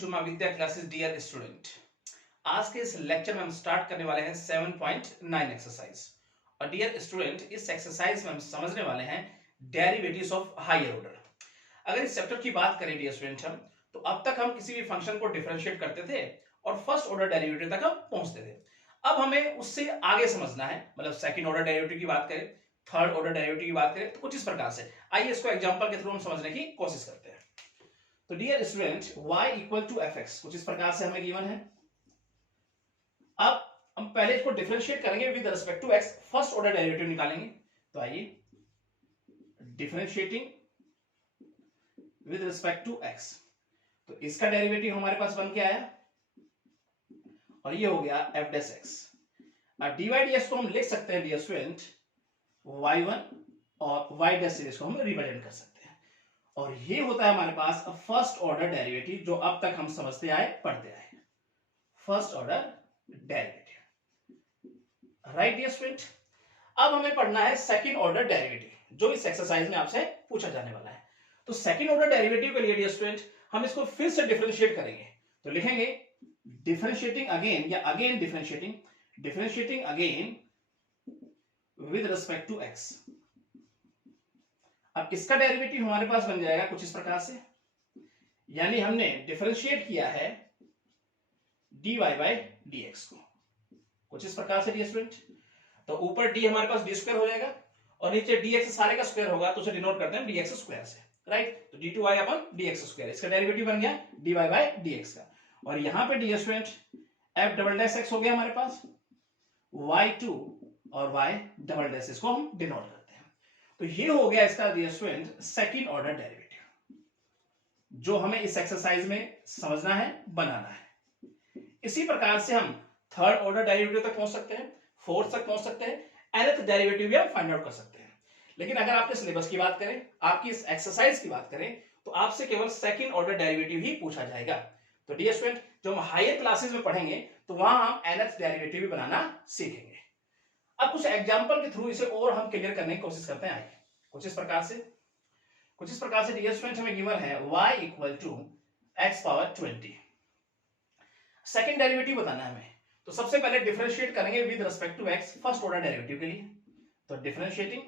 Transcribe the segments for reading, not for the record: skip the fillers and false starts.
To my Vidya classes dear student. आज के इस लेक्चर में हम स्टार्ट करने वाले हैं 7.9 एक्सरसाइज। और डियर स्टूडेंट, इस एक्सरसाइज में हम समझने वाले हैं डेरिवेटिव्स ऑफ हायर ऑर्डर। अगर इस चैप्टर की बात करें डियर स्टूडेंट हम, तो अब तक हम किसी भी फंक्शन को डिफरेंशिएट करते थे और फर्स्ट ऑर्डर डेरिवेटिव तक हम पहुंचते थे। अब हमें उससे आगे समझना है, मतलब सेकंड ऑर्डर डेरिवेटिव की बात करें, थर्ड ऑर्डर डेरिवेटिव की बात करें, तो कुछ इस प्रकार से। आइए इसको एग्जांपल के थ्रू हम समझने की कोशिश करते हैं। तो dear student, y equal to f x कुछ इस प्रकार से हमें गिवन है। अब हम पहले इसको डिफरेंशिएट करेंगे with respect to x, first order derivative निकालेंगे। तो आइए, differentiating with respect to x, तो इसका डेरिवेटिव हमारे पास बन के आया और ये हो गया एफ डैश एक्स। अब dy dx को हम लिख सकते हैं डियर स्टूडेंट y1 और y डैश सीरीज को हम रिप्रेजेंट कर सकते हैं। और ये होता है हमारे पास फर्स्ट ऑर्डर डेरिवेटिव, जो अब तक हम समझते आए, पढ़ते आए, first order derivative. Right dear student, अब हमें पढ़ना है सेकंड ऑर्डर डेरिवेटिव, जो इस एक्सरसाइज में आपसे पूछा जाने वाला है। तो सेकंड ऑर्डर डेरिवेटिव के लिए डियर स्टूडेंट हम इसको फिर से डिफरेंशिएट करेंगे। तो लिखेंगे डिफरेंशिएटिंग अगेन, या again differentiating again with respect to x. अब इसका डेरिवेटिव हमारे पास बन जाएगा कुछ इस प्रकार से, यानी हमने डिफरेंशिएट किया है dy बाय dx को कुछ इस प्रकार से डियर स्टूडेंट। तो ऊपर d हमारे पास डी स्क्वायर हो जाएगा और नीचे dx सारे का स्क्वायर होगा, तो उसे डिनोट करते हैं dx स्क्वायर से, राइट। तो d2y अपन dx स्क्वायर, इसका डेरिवेटिव बन गया dy बाय dx का। और यहां पे dear student f double dash x हो गया हमारे पास, y2 और y डबल डैश, इसको हम डिनोट करते हैं। तो ये हो गया इसका dear student second order derivative, जो हमें इस एक्सरसाइज में समझना है, बनाना है। इसी प्रकार से हम थर्ड ऑर्डर डेरिवेटिव तक पहुंच सकते हैं, फोर्थ तक पहुंच सकते हैं, nth डेरिवेटिव भी हम फाइंड आउट कर सकते हैं। लेकिन अगर आपके सिलेबस की बात करें, आपकी इस एक्सरसाइज की बात करें, तो आपसे केवल सेकंड ऑर्डर डेरिवेटिव ही पूछा जाएगा। तो डियर स्टूडेंट, जो हम हायर क्लासेस में पढ़ेंगे, तो वहां हम nth डेरिवेटिव भी बनाना सीखेंगे। अब कुछ एग्जांपल के थ्रू इसे और हम क्लियर करने की कोशिश करते हैं। आइए कुछ इस प्रकार से डियर स्टूडेंट हमें गिवन है y equal to x power 20। Second derivative बताना है हमें, तो सबसे पहले डिफरेंशिएट करेंगे with respect to x, first order derivative के लिए। तो differentiating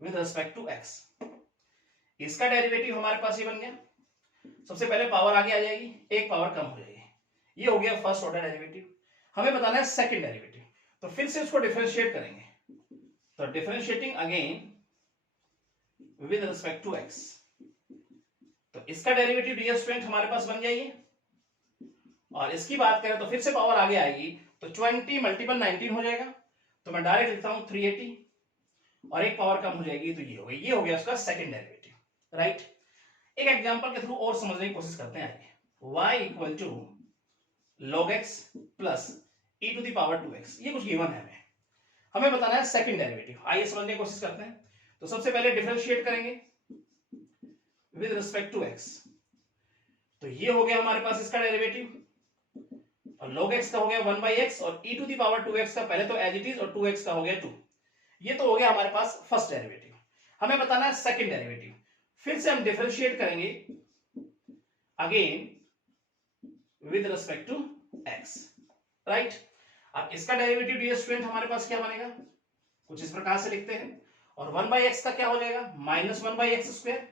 with respect to x, इसका डेरिवेटिव हमारे पास ये बन गया। सबसे पहले पावर आगे आ जाएगी, एक पावर कम हो जाएगी, ये हो गया फर्स्ट ऑर्डर डेरिवेटिव। हमें बताना है सेकंड डेरिवेटिव, तो फिर से उसको डिफरेंशिएट करेंगे। तो differentiating again with respect to x, तो इसका डेरिवेटिव डियर स्टूडेंट हमारे पास बन गया ये। और इसकी बात करें तो फिर से पावर आगे आएगी, तो 20 मल्टीपल 19 हो जाएगा। तो मैं डायरेक्ट लिखता हूं 380 और एक पावर कम हो जाएगी, तो ये हो गई, ये हो गया उसका सेकंड डेरिवेटिव, राइट। एक एग्जांपल के थ्रू और समझने की कोशिश करते हैं। आइए, y equal to log x plus e to the power 2x, ये कुछ गिवन है हमें बताना है सेकंड डेरिवेटिव। आइए समझने की कोशिश करते हैं। तो सबसे पहले डिफरेंशिएट करेंगे विद रिस्पेक्ट टू x, तो ये हो गया हमारे पास इसका डेरिवेटिव, और log x का हो गया 1/x और e to the power 2x का पहले तो एज इट इज, और 2x का हो गया 2। ये तो हो गया हमारे पास फर्स्ट डेरिवेटिव। हमें बताना है सेकंड डेरिवेटिव। फिर से हम डिफरेंशिएट करेंगे again with respect to x, right. अब इसका डेरिवेटिव डियर स्टूडेंट हमारे पास क्या बनेगा, कुछ इस प्रकार से लिखते हैं। और 1/x का क्या हो जाएगा, माइनस 1/x स्क्वायर,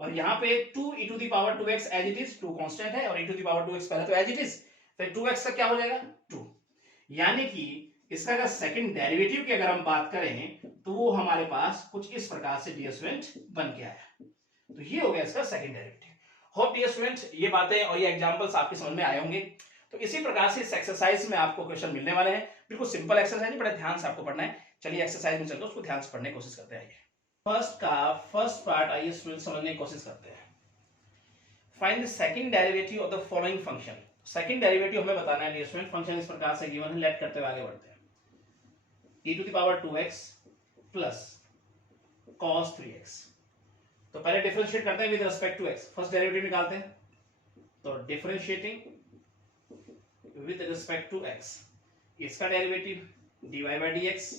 और यहाँ पे 2 e to the power 2x as it is, 2 constant है, और e to the power 2x पहले तो एज इट इज, फिर 2x का क्या हो जाएगा 2। यानी कि इसका अगर सेकंड डेरिवेटिव की अगर हम बात करें, तो वो हमारे पास कुछ इस प्रकार से डियर स्टूडेंट बन के आया। तो ये हो गया इसका second derivative. Hope dear student ये बातें और ये एग्जांपल्स आपके समझ में आए होंगे। तो इसी प्रकार से इस एक्सरसाइज में आपको क्वेश्चन मिलने वाले हैं। बिल्कुल सिंपल एक्सरसाइज है, बड़े ध्यान से आपको पढ़ना है। चलिए एक्सरसाइज में चलकर उसको ध्यान से पढ़ने की कोशिश करते हैं। फर्स्ट पार्ट आइए स्टूडेंट समझने की कोशिश करते हैं। Find the second derivative of the following function. Second derivative हमें बताना है डियर स्टूडेंट। फंक्शन इस प्रकार से गिवन है, लेट करते हुए आगे बढ़ते हैं। e to the power 2x plus cos 3x, तो पहले डिफरेंशिएट करते हैं with respect to x, first derivative निकालते हैं। तो differentiating with respect to x, इसका डेरिवेटिव dy बाय dx,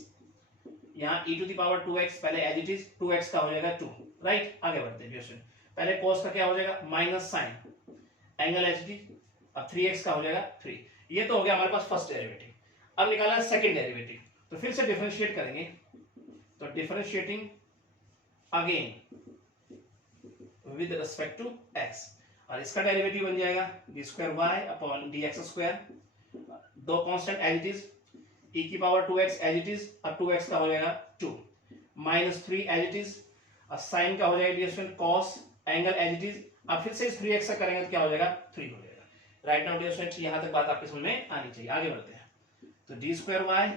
यहाँ e to the power 2x पहले एज इट इज, 2x का हो जाएगा 2, राइट। आगे बढ़ते हैं। पहले cos का क्या हो जाएगा, minus sine angle H D, अब 3x का हो जाएगा 3। ये तो हो गया हमारे पास फर्स्ट डेरिवेटिव। अब निकाला है सेकंड डेरिवेटिव, तो फिर से डिफरेंशिएट करेंगे, तो differentiating again with respect to x, और इसका डेरिवेटिव बन जाएगा D square Y upon D x square, दो constant as it is, e की power 2x as it is, और 2x का हो जाएगा 2 माइनस 3 एज इट इज, और साइन का हो जाएगा dear student cos, angle as it is. अब फिर से इस 3x का करेंगे तो क्या हो जाएगा 3 हो जाएगा। राइट नाउ डियर स्टूडेंट यहां तक बात आपके समझ में आनी चाहिए। आगे बढ़ते हैं, तो डी स्क्वायर वाई,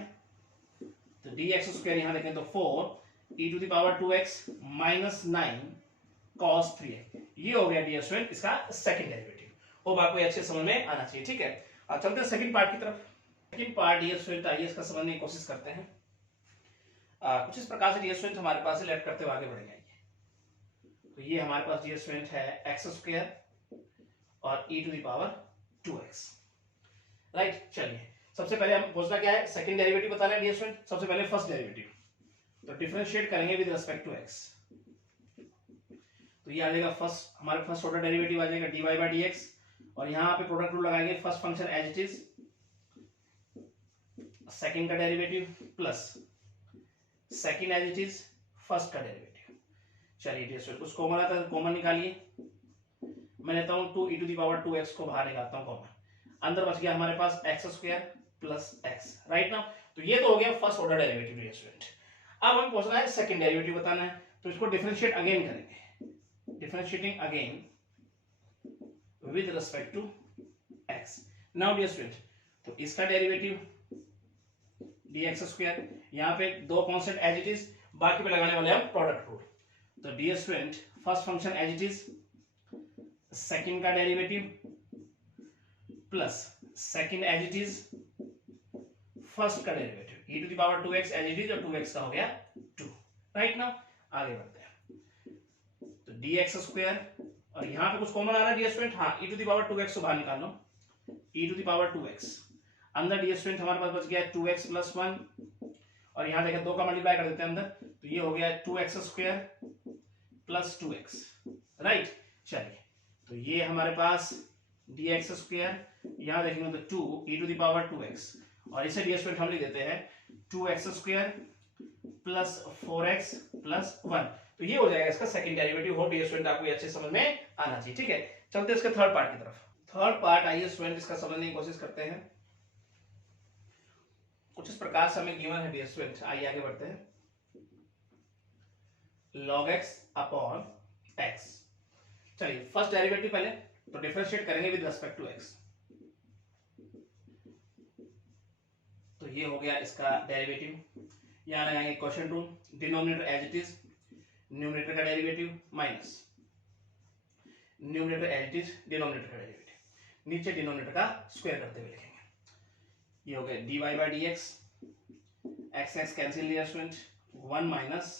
तो डी एक्स स्क्वायर यहां देखें तो 4 e to the power 2x minus 9 cos 3x, ये हो गया डियर स्टूडेंट इसका सेकंड डेरिवेटिव। होप आपको अच्छे समझ में आना चाहिए, ठीक है। अब चलते हैं सेकंड पार्ट की तरफ। सेकंड पार्ट डियर स्टूडेंट आइए इसका समझने की कोशिश करते हैं। कुछ इस प्रकार से डियर स्टूडेंट हमारे पास लेट करते हुए आगे बढ़ेंगे। तो ये हमारे पास डियर स्टूडेंट है एक्स स्क्वायर और e to the power 2x, right. चलिए सबसे पहले हम पूछना क्या है, सेकंड डेरिवेटिव बताना है डियर स्टूडेंट। सबसे पहले फर्स्ट डेरिवेटिव, तो डिफरेंशिएट करेंगे विद रिस्पेक्ट टू x, तो ये आ जाएगा फर्स्ट, हमारे फर्स्ट ऑर्डर डेरिवेटिव आ जाएगा dy बाय dx, और यहां पे प्रोडक्ट रूल लगाएंगे, first function as it is, second का derivative plus second as it is, first का डेरिवेटिव। चलिए डियर स्टूडेंट कुछ कॉमन आता है, कॉमन निकालिए। मैं लेता हूं 2 e to the power 2x को बाहर निकालता हूं कॉमन, अंदर बच गया हमारे पास X square plus X, right ना। तो ये तो हो गया first order derivative dear student. अब हमें पूछना है सेकंड डेरिवेटिव बताना है, तो इसको डिफरेंशिएट अगेन करेंगे, differentiating again with respect to x। Now dear student, तो इसका डेरिवेटिव dx स्क्वायर, यहाँ पे दो कांस्टेंट एज इट इज, बाकी पे लगाने वाले हम प्रोडक्ट रूल। तो dear student first function as it is, second का derivative plus second as it is, first का derivative e to the power 2x as it is, और 2x का हो गया 2, राइट ना। आगे बढ़ते हैं, तो dx स्क्वायर, और यहां पे कुछ कॉमन आ रहा है डियर स्टूडेंट, हाँ e to the power 2x को बाहर निकाल लो, e to the power 2x, अंदर डियर स्टूडेंट हमारे पास बच गया 2x प्लस 1, और यहां देखें 2 का मल्टीप्लाई कर देते हैं अंदर, तो ये हो गया 2x square plus 2x, right. चलिए तो ये हमारे पास dx स्क्वायर, यहां देखेंगे तो 2 e to the power 2x, और इसे डियर स्टूडेंट हम लिख देते हैं 2x square plus 4x plus 1, तो ये हो जाएगा इसका सेकंड डेरिवेटिव। हो डियर स्टूडेंट आपको ये अच्छे समझ में आना चाहिए, ठीक है। चलते हैं इसके थर्ड पार्ट की तरफ। थर्ड पार्ट आइए स्टूडेंट इसका समझने की कोशिश करते हैं। कुछ इस प्रकार से हमें गिवन है डियर स्टूडेंट, आइए आगे बढ़ते हैं। log x अपॉन x, चलिए फर्स्ट डेरिवेटिव पहले तो डिफरेंशिएट करेंगे विद रिस्पेक्ट टू x, तो ये हो गया इसका डेरिवेटिव। यहां लगाएंगे question rule, denominator as it is, numerator का derivative minus numerator as it is, denominator का डेरिवेटिव, नीचे डिनोमिनेटर का स्क्वायर करते हुए लिखेंगे। ये हो गया dy by dx, x x cancel लिया student, 1 minus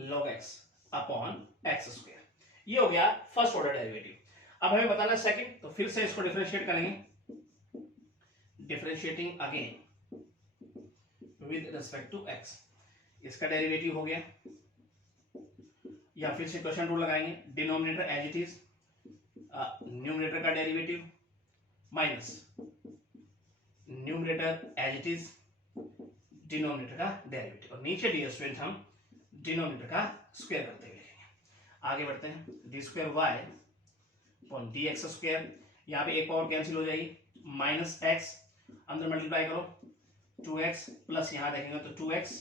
log x upon x square, ये हो गया फर्स्ट ऑर्डर डेरिवेटिव। अब हमें बताना है सेकंड, तो फिर से इसको डिफरेंशिएट करेंगे, differentiating again with respect to x, इसका डेरिवेटिव हो गया, या फिर से क्वेश्चन रूल लगाएंगे, denominator as it is, numerator का derivative minus numerator as it is, denominator का डेरिवेटिव, और नीचे डियर स्टूडेंट हम डिनोमिनेटर का स्क्वायर करते हुए लिखेंगे। आगे बढ़ते हैं, D square Y upon D x square, यहाँ पे एक पावर कैंसिल हो जाएगी, माइनस एक्स, अंदर मल्टीप्लाई करो 2x प्लस यहाँ देखेंगे तो 2x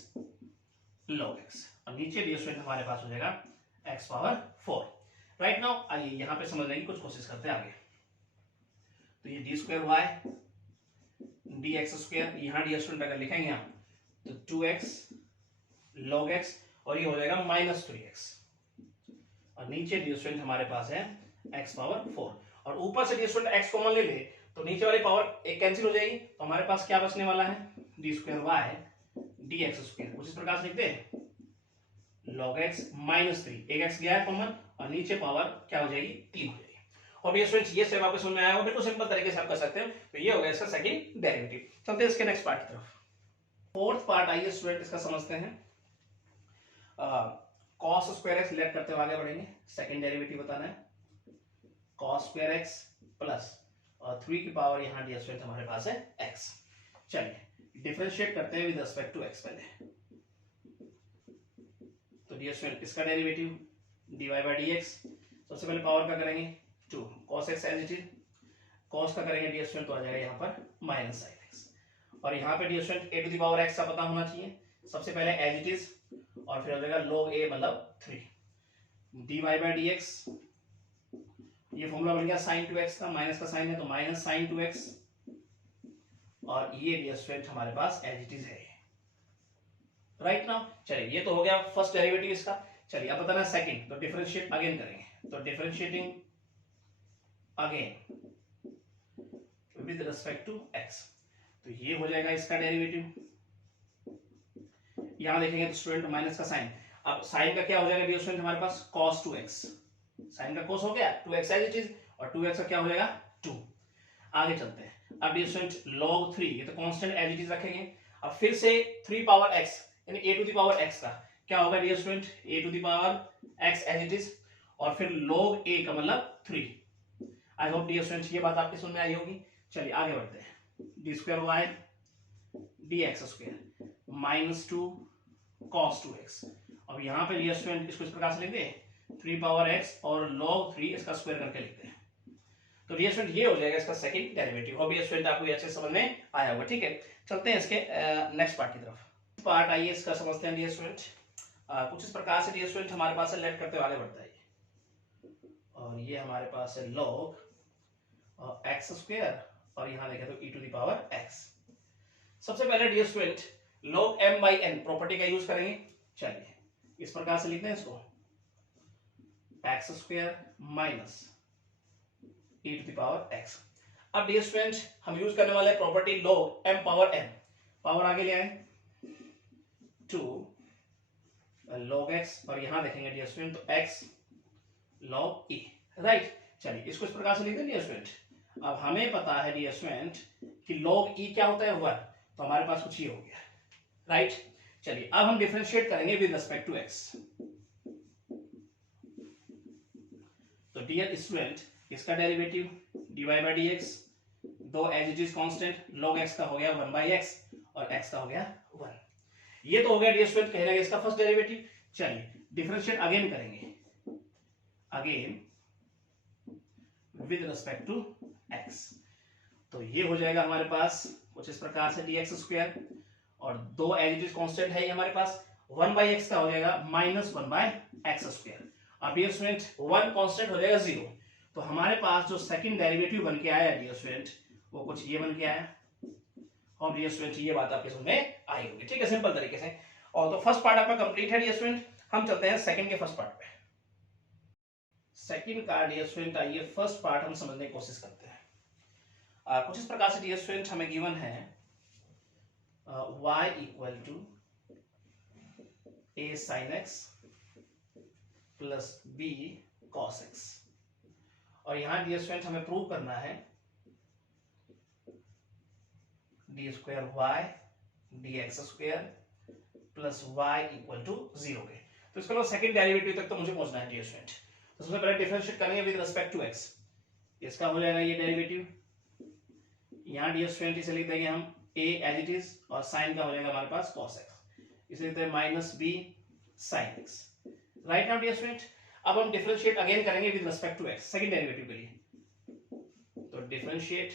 log x, और नीचे डियर स्टूडेंट हमारे पास हो जाएगा x पावर 4, राइट नाउ। आइए यहाँ पे समझने की कुछ कोशिश करते हैं आगे। तो ये d square y d x square, यहाँ डियर स्टूडेंट अगर लिखेंगे हम तो 2x log x, और ये हो जाएगा माइनस 3x, और नीचे डियर स्टूडेंट हमारे पास है x पावर 4, और ऊपर से डियर स्टूडेंट x कॉमन ले ले तो नीचे वाली पावर एक कैंसिल हो जाएगी, तो हमारे पास क्या बचने वाला है, d square y d x square, कुछ इस प्रकार से लिखते हैं log x माइनस 3, एक x गया है कॉमन, और नीचे पावर क्या हो जाएगी 3 हो जाएगी। और डियर स्टूडेंट्स ये स्टेप आपको समझ में आया होगा, बिल्कुल सिंपल तरीके से आप कर सकते हैं। तो ये हो गया इसका सेकंड डेरिवेटिव। चलते हैं इसके नेक्स्ट पार्ट की तरफ। फोर्थ पार्ट आइए स्टूडेंट इसका समझते हैं। cos स्क्वायर x लेट करते हुए आगे बढ़ेंगे, सेकंड डेरिवेटिव बताना है। cos स्क्वायर x प्लस और 3 की पावर यहाँ डियर स्टूडेंट हमारे पास है x। चलिए डिफरेंशिएट करते हैं विद रिस्पेक्ट टू x पहले। तो डियर स्टूडेंट इसका डेरिवेटिव dy बाई dx, सबसे पहले पावर का करेंगे 2 cos x as it is, cos का करेंगे डियर स्टूडेंट तो आ जाएगा यहाँ पर माइनस sin x, और यहाँ पे dear student a to the power x का पता होना चाहिए, सबसे पहले एज इट इज और फिर हो जाएगा log a मतलब 3 dy बाई dx, ये फॉर्मूला बन गया sin 2x का, माइनस का साइन है तो माइनस sin 2x, और ये डियर स्टूडेंट हमारे पास एज इट इज है राइट नाउ। चलिए ये तो हो गया फर्स्ट डेरिवेटिव इसका। चलिए अब बताना सेकंड, तो डिफरेंशिएट अगेन करेंगे, तो differentiating again with respect to x, तो ये हो जाएगा इसका डेरिवेटिव। यहां देखेंगे तो स्टूडेंट माइनस का साइन, अब साइन का क्या हो जाएगा डियर स्टूडेंट हमारे पास cos 2x, साइन का cos हो गया 2x एज इट इज, और 2x का क्या हो जाएगा 2। आगे चलते हैं, अब डियर स्टूडेंट log 3, ये तो कांस्टेंट एज इट इज रखेंगे, अब फिर से 3 पावर x यानी a to the power x का क्या होगा dear student a to the power x as it is, और फिर log a का मतलब 3। आई होप डियर स्टूडेंट ये बात आपकी समझ में आई होगी। चलिए आगे बढ़ते हैं, D square y d x square minus 2 cos 2x, अब यहाँ पे डियर स्टूडेंट इसको इस प्रकार से लिख दे 3 पावर x और log 3 इसका स्क्वायर करके लिखते हैं, तो डियर स्टूडेंट ये हो जाएगा इसका सेकंड डेरिवेटिव। और डियर स्टूडेंट आपको ये अच्छे समझ में आया होगा, ठीक है। चलते हैं इसके नेक्स्ट पार्ट की तरफ। पार्ट आइए इसका समझते हैं डियर स्टूडेंट। कुछ इस प्रकार से डियर स्टूडेंट हमारे पास है लेट करते वाले बढ़ता है, और ये हमारे पास है log x स्क्वायर, और यहाँ देखें तो e to the power x। सबसे पहले dear student log m by n property का यूज करेंगे। चलिए इस प्रकार से लिखते हैं इसको, x स्क्वायर minus e to the power x। अब डियर स्टूडेंट हम यूज करने वाले property log m power n, power आगे ले आए 2 log x, और यहां देखेंगे डियर स्टूडेंट तो x log e, राइट। चलिए इसको इस प्रकार से लिखते हैं डियर स्टूडेंट। अब हमें पता है डियर स्टूडेंट कि log e क्या होता है 1, तो हमारे पास कुछ ये हो गया, राइट। चलिए अब हम डिफरेंशिएट करेंगे विद रिस्पेक्ट टू x, तो डियर स्टूडेंट इसका डेरिवेटिव dy बाई dx, दो as it is constant, log x का हो गया 1 बाई x और x का हो गया 1। ये तो हो गया डियर स्टूडेंट कहने का इसका फर्स्ट डेरिवेटिव। चलिए डिफरेंशिएट अगेन करेंगे, again with respect to x, तो ये हो जाएगा हमारे पास कुछ इस प्रकार से dx स्क्वायर, और दो एज इट इज कांस्टेंट है हमारे पास, 1 बाई x का हो जाएगा माइनस 1 बाई x स्क्वायर। अब डियर स्टूडेंट 1 कांस्टेंट हो जाएगा 0, तो हमारे पास जो सेकंड डेरिवेटिव बन के आया डियर स्टूडेंट वो कुछ ये बन के आया। और डियर स्टूडेंट ये बात आपके समझ में आई होगी, ठीक है, सिंपल तरीके से। और तो फर्स्ट पार्ट आपका कंप्लीट है डियर स्टूडेंट। हम चलते हैं सेकंड के फर्स्ट पार्ट पे। सेकंड का डियर स्टूडेंट आइए फर्स्ट पार्ट हम समझने की कोशिश करते हैं। कुछ इस प्रकार से डियर स्टूडेंट हमें गिवन है y equal to a sin x plus b cos x, और यहां डियर स्टूडेंट हमें प्रूव करना है d square y d x square plus y equal to 0 के। तो इसका लो सेकंड डेरिवेटिव तक तो मुझे पहुंचना है डियर स्टूडेंट। तो सबसे पहले डिफरेंशिएट करेंगे विद रिस्पेक्ट टू x, इसका हो जाएगा ये डेरिवेटिव, यहाँ डियर स्टूडेंट इसे लिख देंगे हम a एज इट इज, और साइन का हो जाएगा हमारे पास cos x, इसे लिखते हैं minus b sin x, right now dear student. अब हम डिफरेंशिएट अगेन करेंगे with respect to x second derivative के लिए, तो differentiate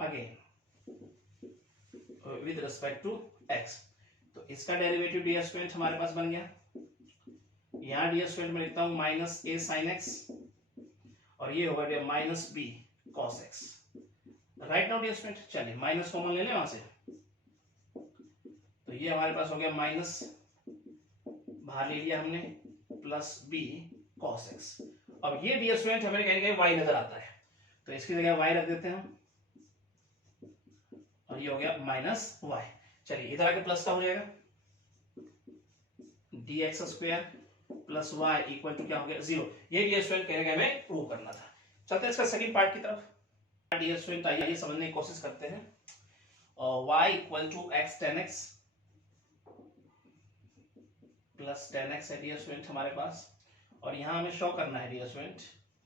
again with respect to x, तो इसका डेरिवेटिव डियर स्टूडेंट हमारे पास बन गया, यहाँ डियर स्टूडेंट मैं लिखता हूँ माइनस a sin x, और ये होगा dear minus b cos x, right now dear student. चलिए माइनस कॉमन ले लें वहां से, तो ये हमारे पास हो गया माइनस, बाहर ले लिया हमने, प्लस b cos x। अब ये डियर स्टूडेंट हमें कहीं कहीं y नजर आता है, तो इसकी जगह y रख देते हैं, और ये हो गया माइनस y। चलिए इधर आके प्लस का हो जाएगा dx square plus y equal to क्या हो गया 0। ये डियर स्टूडेंट कहने का हमें प्रूव करना था। चलते हैं इसका सेकंड पार्ट की तरफ। डियर स्टूडेंट आइए समझने की कोशिश करते हैं, और y equal to x tan x plus tan x है डियर स्टूडेंट हमारे पास, और यहां हमें शो करना है डियर स्टूडेंट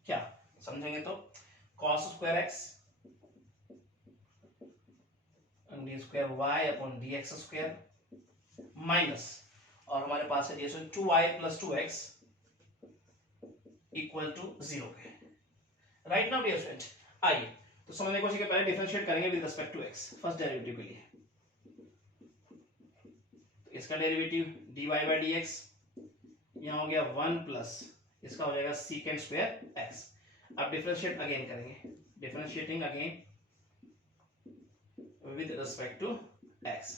क्या समझेंगे तो cos square x d square Y upon D x square minus, और हमारे पास है जैसे 2y plus 2x equal to 0 के। राइट नाउ डियर स्टूडेंट, आइए तो समझने की कोशिश करें, पहले डिफरेंशिएट करेंगे with respect to x, first derivative के लिए। तो इसका derivative dy by D x, यहाँ हो गया 1 प्लस इसका हो जाएगा सीकेंड स्क्वायर x। अब डिफरेंशिएट अगेन करेंगे, differentiating again with respect to x,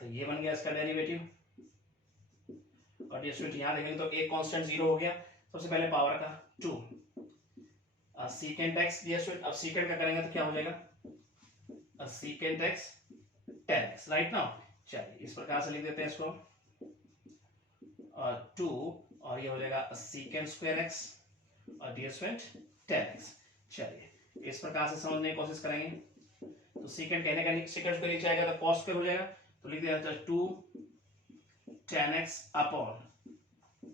तो ये बन गया इसका डेरिवेटिव। और ये स्टूडेंट यहाँ देखेंगे तो एक कांस्टेंट 0 हो गया, सबसे पहले पावर का 2 सीकेंट x। ये स्टूडेंट अब सीकेंट का करेंगे तो क्या हो जाएगा secant x 10x। Right now चलिए इस प्रकार से लिख देते हैं इसको, 2 और ये हो जाएगा सीकेंट स्क्वायर x और डियर स्टूडेंट 10x। चलिए इस प्रकार से समझने की कोशिश करेंगे। तो सीकेंट कहने का सीकेंट स्क्वायर नीचे आएगा तो कॉस स्क्वायर हो जाएगा, तो लिख दिया 2 10x upon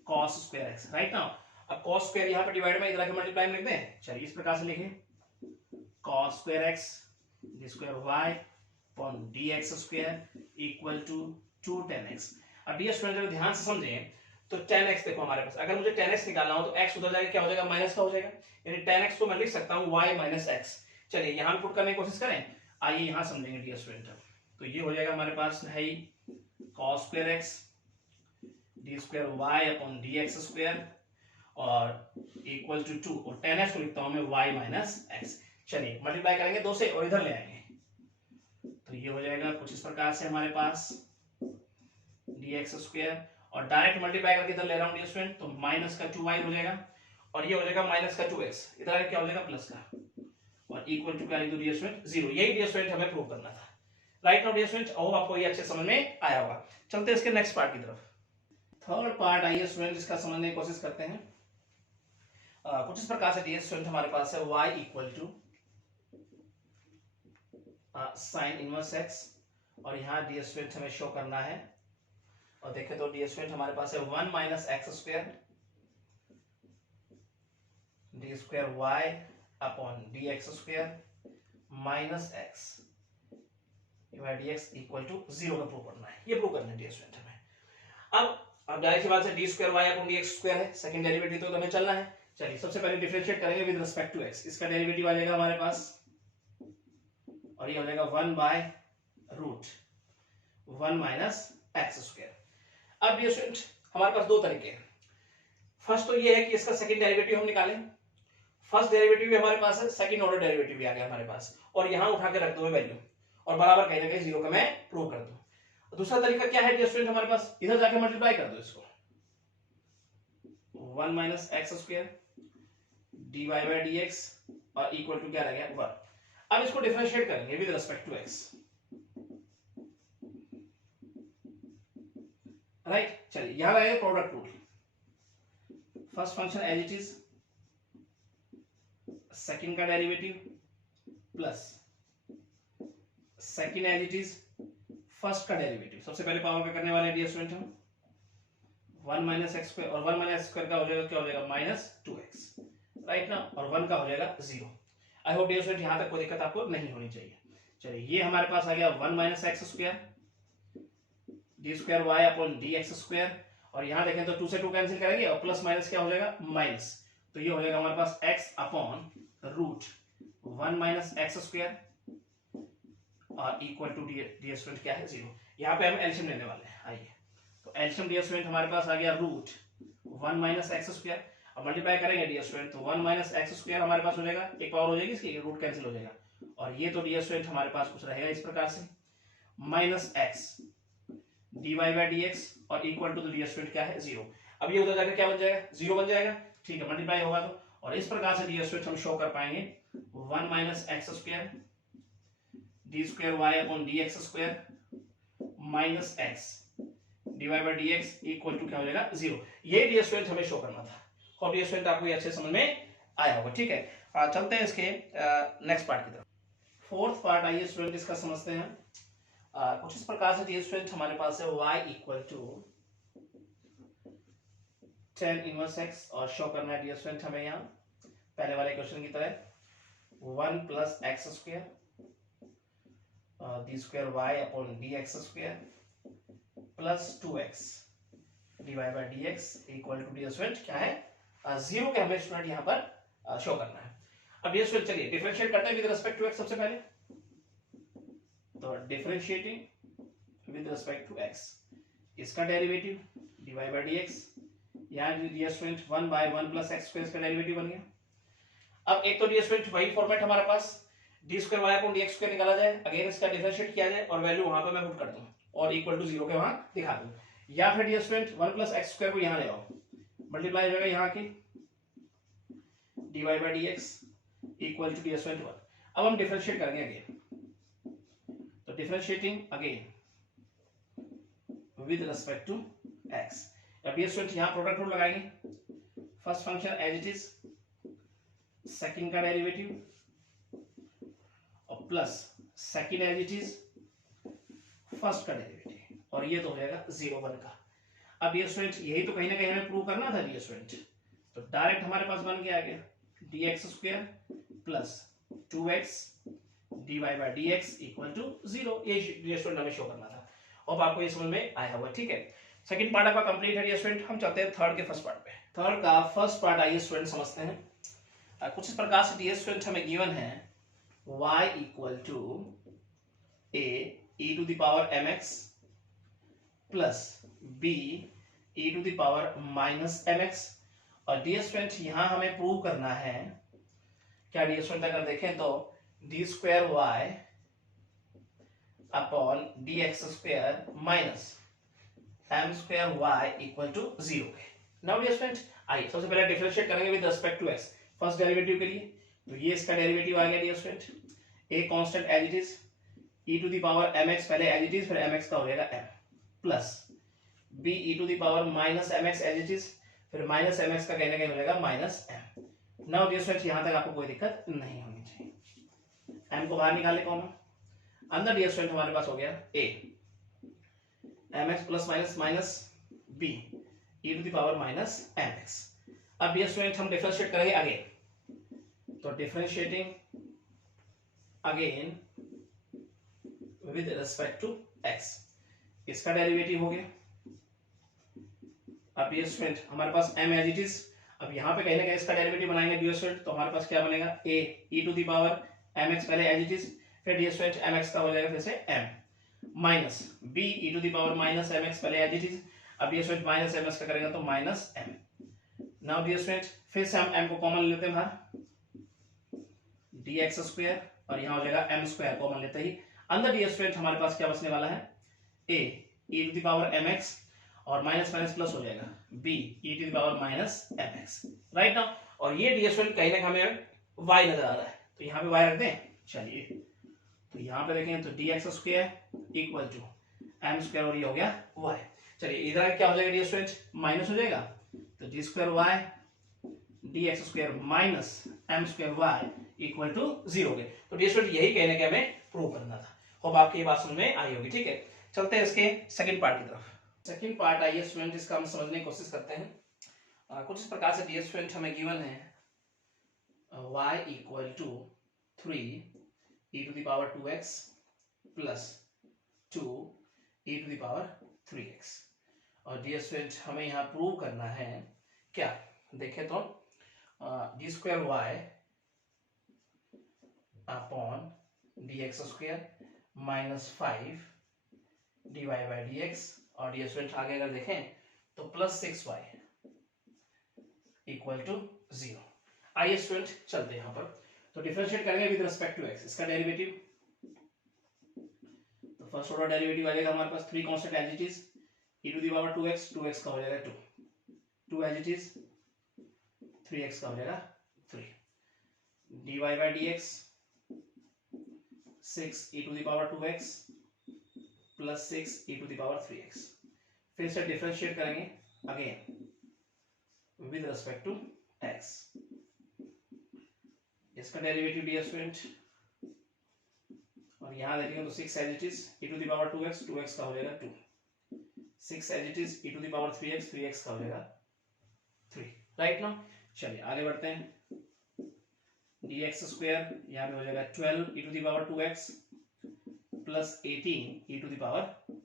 cos square x। Right now अब cos स्क्वायर यहाँ पे डिवाइड में इधर आके मल्टीप्लाई में लिख दें, चलिए इस प्रकार से लिखें cos square x d square y upon dx square equal to 2 10x। अब डियर स्टूडेंट जब ध्यान से समझें तो 10x देखो हमारे पास, अगर मुझे 10x निकालना हो तो x उधर जाएगा, क्या हो जाएगा माइनस का हो जाएगा, यानी 10x को मैं लिख सकता हूँ y माइनस x। चलिए यहाँ पे पुट करने की कोशिश करें, आइए यहाँ समझेंगे डियर स्टूडेंट। तो ये हो जाएगा हमारे पास है cos square x d square y upon dx square और इक्वल टू 2, और 10x को लिखता हूं मैं y माइनस x। चलिए मल्टीप्लाई करेंगे 2 से और इधर ले आएंगे, तो ये हो जाएगा कुछ इस प्रकार से हमारे पास dx स्क्वायर, और डायरेक्ट मल्टीप्लाई करके इधर ले रहा हूं डियर स्टूडेंट, तो माइनस का 2y हो जाएगा और ये हो जाएगा माइनस का 2x, इधर आके क्या हो जाएगा प्लस का, और इक्वल टू क्या लिख दो डियर स्टूडेंट 0। यही डियर स्टूडेंट हमें प्रूव करना था। राइट नाउ डियर स्टूडेंट और आपको ये अच्छे समझ में आया होगा। चलते हैं इसके नेक्स्ट पार्ट की तरफ। थर्ड पार्ट आइए स्टूडेंट इसका समझने की कोशिश करते हैं। कुछ इस प्रकार से डियर स्टूडेंट हमारे पास है y equal to sine inverse x, और यहाँ डियर स्टूडेंट हमें शो करना है, और देखें तो डियर स्टूडेंट हमारे पास है 1 minus x square d square y upon D x square minus x d x equal to 0 का प्रूव करना है, ये प्रूव करना है डियर स्टूडेंट हमें। अब डायरेक्ट सी बात से d square Y upon D x square है, सेकंड डेरिवेटिव तो हमें चलना है। चलिए सबसे पहले डिफरेंशिएट करेंगे विद रिस्पेक्ट टू x, इसका डेरिवेटिव आ जाएगा हमारे पास, और ये हो जाएगा 1 by root 1 minus x square. अब डियर स्टूडेंट हमारे पास दो तरीके हैं, फर्स्ट तो ये है कि इसका सेकंड डेरिवेटिव हम निकालें, फर्स्ट डेरिवेटिव भी हमारे पास है, सेकंड ऑर्डर डेरिवेटिव भी आ गया हमारे पास, और यहां उठा के रख दो वैल्यू और बराबर कहीं ना कहीं 0 का मैं प्रूव कर दूं। दूसरा तरीका क्या है डियर स्टूडेंट हमारे पास, इधर जाके मल्टीप्लाई कर दो इसको, 1 minus x square dy by D x और इक्वल टू क्या रह गया 1। अब इसको डिफरेंशिएट करेंगे with respect to x। Right चलिए यहां रहेगा product rule, first function as it is, second का derivative plus second as it is first का डेरिवेटिव। सबसे पहले पावर का करने वाले डियर स्टूडेंट हम 1 माइनस एक्स स्क्वायर, और 1 माइनस एक्स स्क्वायर का हो जाएगा क्या हो जाएगा माइनस 2x। राइट ना, और 1 का हो जाएगा 0। आई होप डियर स्टूडेंट यहां तक कोई दिक्कत आपको नहीं होनी चाहिए। चलिए ये हमारे पास आ गया 1 minus x square d square Y upon D x square, और यहां देखें तो 2 से 2 कैंसिल करेंगे और प्लस माइनस क्या हो जाएगा माइनस, तो ये हो जाएगा हमारे पास x upon root 1 minus x square और इक्वल टू डियर स्टूडेंट क्या है 0। यहाँ पे हम एलसीएम लेने वाले हैं, आइए तो एलसीएम डियर स्टूडेंट हमारे पास आ गया रूट 1 माइनस एक्स स्क्वायर, अब मल्टीप्लाई करेंगे डियर स्टूडेंट तो 1 माइनस एक्स स्क्वायर हमारे पास हो जाएगा, एक पावर हो जाएगी इसकी, रूट कैंसिल हो जाएगा, और ये तो डियर स्टूडेंट हमारे पास कुछ रहेगा इस प्रकार से minus x d y by D x और इक्वल टू डियर स्टूडेंट क्या है 0। अब ये उधर जाकर क्या बन जाएगा 0 बन जाएगा, ठीक है मल्टीप्लाई होगा तो, और इस प्रकार से डियर स्टूडेंट हम शो कर पाएंगे 1 minus x square d square Y upon D x square minus x d y by D x equal to क्या हो जाएगा 0। ये डियर स्टूडेंट हमें शो करना था, और डियर स्टूडेंट आपको ये अच्छे समझ में आया होगा। ठीक है चलते हैं इसके नेक्स्ट पार्ट की तरफ। फोर्थ पार्ट आइए स्टूडेंट इसका समझते हैं। कुछ इस प्रकार से डियर स्टूडेंट हमारे पास है y equal to tan inverse x, और शो करना है डियर स्टूडेंट हमें यहाँ, पहले वाले क्वेश्चन की तरह 1 plus x square d square Y upon D x square plus 2x divide by D x equal to d square क्या है, 0 के हमें स्टूडेंट यहाँ पर शो करना है। अब डी स्क्वायर चलिए डिफरेंशिएट करते हैं विद रिस्पेक्ट टू एक्स। सबसे पहले तो differentiating with respect to x, इसका derivative divide by D x, यहाँ D square 1 by 1 plus x square का डेरिवेटिव बन गया। अब एक तो डी स्क्वायर वही फॉर्मेट हमारे पास, D square Y upon D x square निकाला जाए, अगेन इसका डिफरेंशिएट किया जाए और वैल्यू वहां पे मैं पुट कर दूं और इक्वल टू 0 के वहां दिखा दूं, या फिर d square 1 plus x square को यहां ले आओ, मल्टीप्लाई हो जाएगा यहाँ की d y by D x equal to d square 1। अब हम डिफरेंशिएट करेंगे अगेन, तो differentiating again with respect to x. अब डी स्क्वायर यहां प्रोडक्ट रूल लगाएंगे, first function as it is, second का डेरिवेटिव और plus second as it is first का डेरिवेटिव, और ये तो हो जाएगा 0 1 का। अब ये स्टूडेंट यही तो कहीं ना कहीं हमें प्रूव करना था ये स्टूडेंट, तो डायरेक्ट हमारे पास बन के आ गया dx square plus 2x dy by dx equal to 0। ये स्टूडेंट हमें शो करना था। अब आपको ये समझ में आया हुआ, ठीक है। सेकंड पार्ट आपका कंप्लीट है स्टूडेंट। हम चलते हैं थर्ड के फर्स्ट पार्ट पे। थर्ड का फर्स्ट पार्ट आइए स्टूडेंट समझते हैं। कुछ इस प्रकार से डी स्टूडेंट हमें गिवन है y equal to a e to the power mx plus b e to the power minus mx, और डी स्टूडेंट यहां हमें प्रूव करना है क्या डी स्टूडेंट, अगर देखें तो d square Y upon D x square minus m square y equal to 0। Now the student आइए सबसे पहले डिफरेंशिएट करेंगे with respect to x. First derivative के लिए तो ये इसका डेरिवेटिव आ गया the student, a constant as it is, e to the power mx पहले एज इट इज, फिर mx का हो जाएगा m, plus b e to the power minus mx as it is, फिर माइनस mx का कहने का हो जाएगा minus m। Now dear students यहां तक आपको कोई दिक्कत नहीं होनी चाहिए। m को बाहर निकाल ले कॉमन, अंदर डियर स्टूडेंट हमारे पास हो गया a mx plus minus minus b e to the power minus mx। अब डियर स्टूडेंट हम डिफरेंशिएट करेंगे अगेन, तो differentiating again with respect to x, इसका डेरिवेटिव हो गया। अब ये स्टूडेंट हमारे पास m एज इट इज, अब यहाँ पे कहने का इसका डेरिवेटिव बनाएंगे डियर स्टूडेंट, तो हमारे पास क्या बनेगा a e to the power mx पहले एज इट इज, फिर डियर स्टूडेंट mx का हो जाएगा फिर से m, minus b e to the power minus mx पहले एज इट इज, अब डियर स्टूडेंट माइनस mx का करेगा तो minus m। Now dear student फिर से हम m को कॉमन लेते हैं बाहर, dx स्क्वायर और यहाँ हो जाएगा m स्क्वायर कॉमन लेते ही, अंदर डियर स्टूडेंट हमारे पास क्या बचने वाला है a e to the power mx और माइनस माइनस प्लस हो जाएगा b e to the power minus mx, right ना। और ये डियर स्टूडेंट कहीं ना हमें y नजर आ रहा है, तो यहाँ पे y रख दें। चलिए तो यहाँ पे देखें तो dx square equal to m square और ये हो गया y। चलिए इधर क्या हो जाएगा डियर स्टूडेंट, माइनस हो जाएगा, तो d square y dx square minus m square y equal to 0 के। तो डियर स्टूडेंट यही कहने के हमें प्रूव करना था। होप आपकी ये बात समझ में आई होगी, ठीक है। चलते हैं इसके सेकंड पार्ट की तरफ। सेकंड पार्ट आइए स्टूडेंट इसका हम समझने की कोशिश करते हैं। कुछ इस प्रकार से डियर स्टूडेंट हमें गिवन है y equal to 3 e to the power 2x plus 2 e to the power 3x, और डियर स्टूडेंट हमें यहाँ प्रूव करना है क्या, देखें तो d square Y upon D x square minus 5 d y by D x, और डियर स्टूडेंट आगे अगर देखें तो प्लस 6y इक्वल टू 0। आइए स्टूडेंट चलते हैं यहाँ पर, तो डिफरेंशिएट करेंगे विद रिस्पेक्ट टू x, इसका डेरिवेटिव तो फर्स्ट ऑर्डर डेरिवेटिव आ जाएगा हमारे पास 3 constant as it is, e to the power 2x, 2x का हो जाएगा 2 एज इट इज, 3x का हो जाएगा 3, dy by dx 6 e to the power 2x plus 6 e to the power 3x। फिर से डिफरेंशिएट करेंगे again with respect to x, इसका डेरिवेटिव डियर स्टूडेंट, और यहां देखेंगे तो 6 as it is e to the power 2x, 2x का हो जाएगा 2, 6 as it is e to the power 3x, 3x का हो जाएगा 3, राइट ना। चलिए आगे बढ़ते हैं। dx स्क्वायर, यहाँ पे हो जाएगा 12 e to the power 2x plus 18 e to the power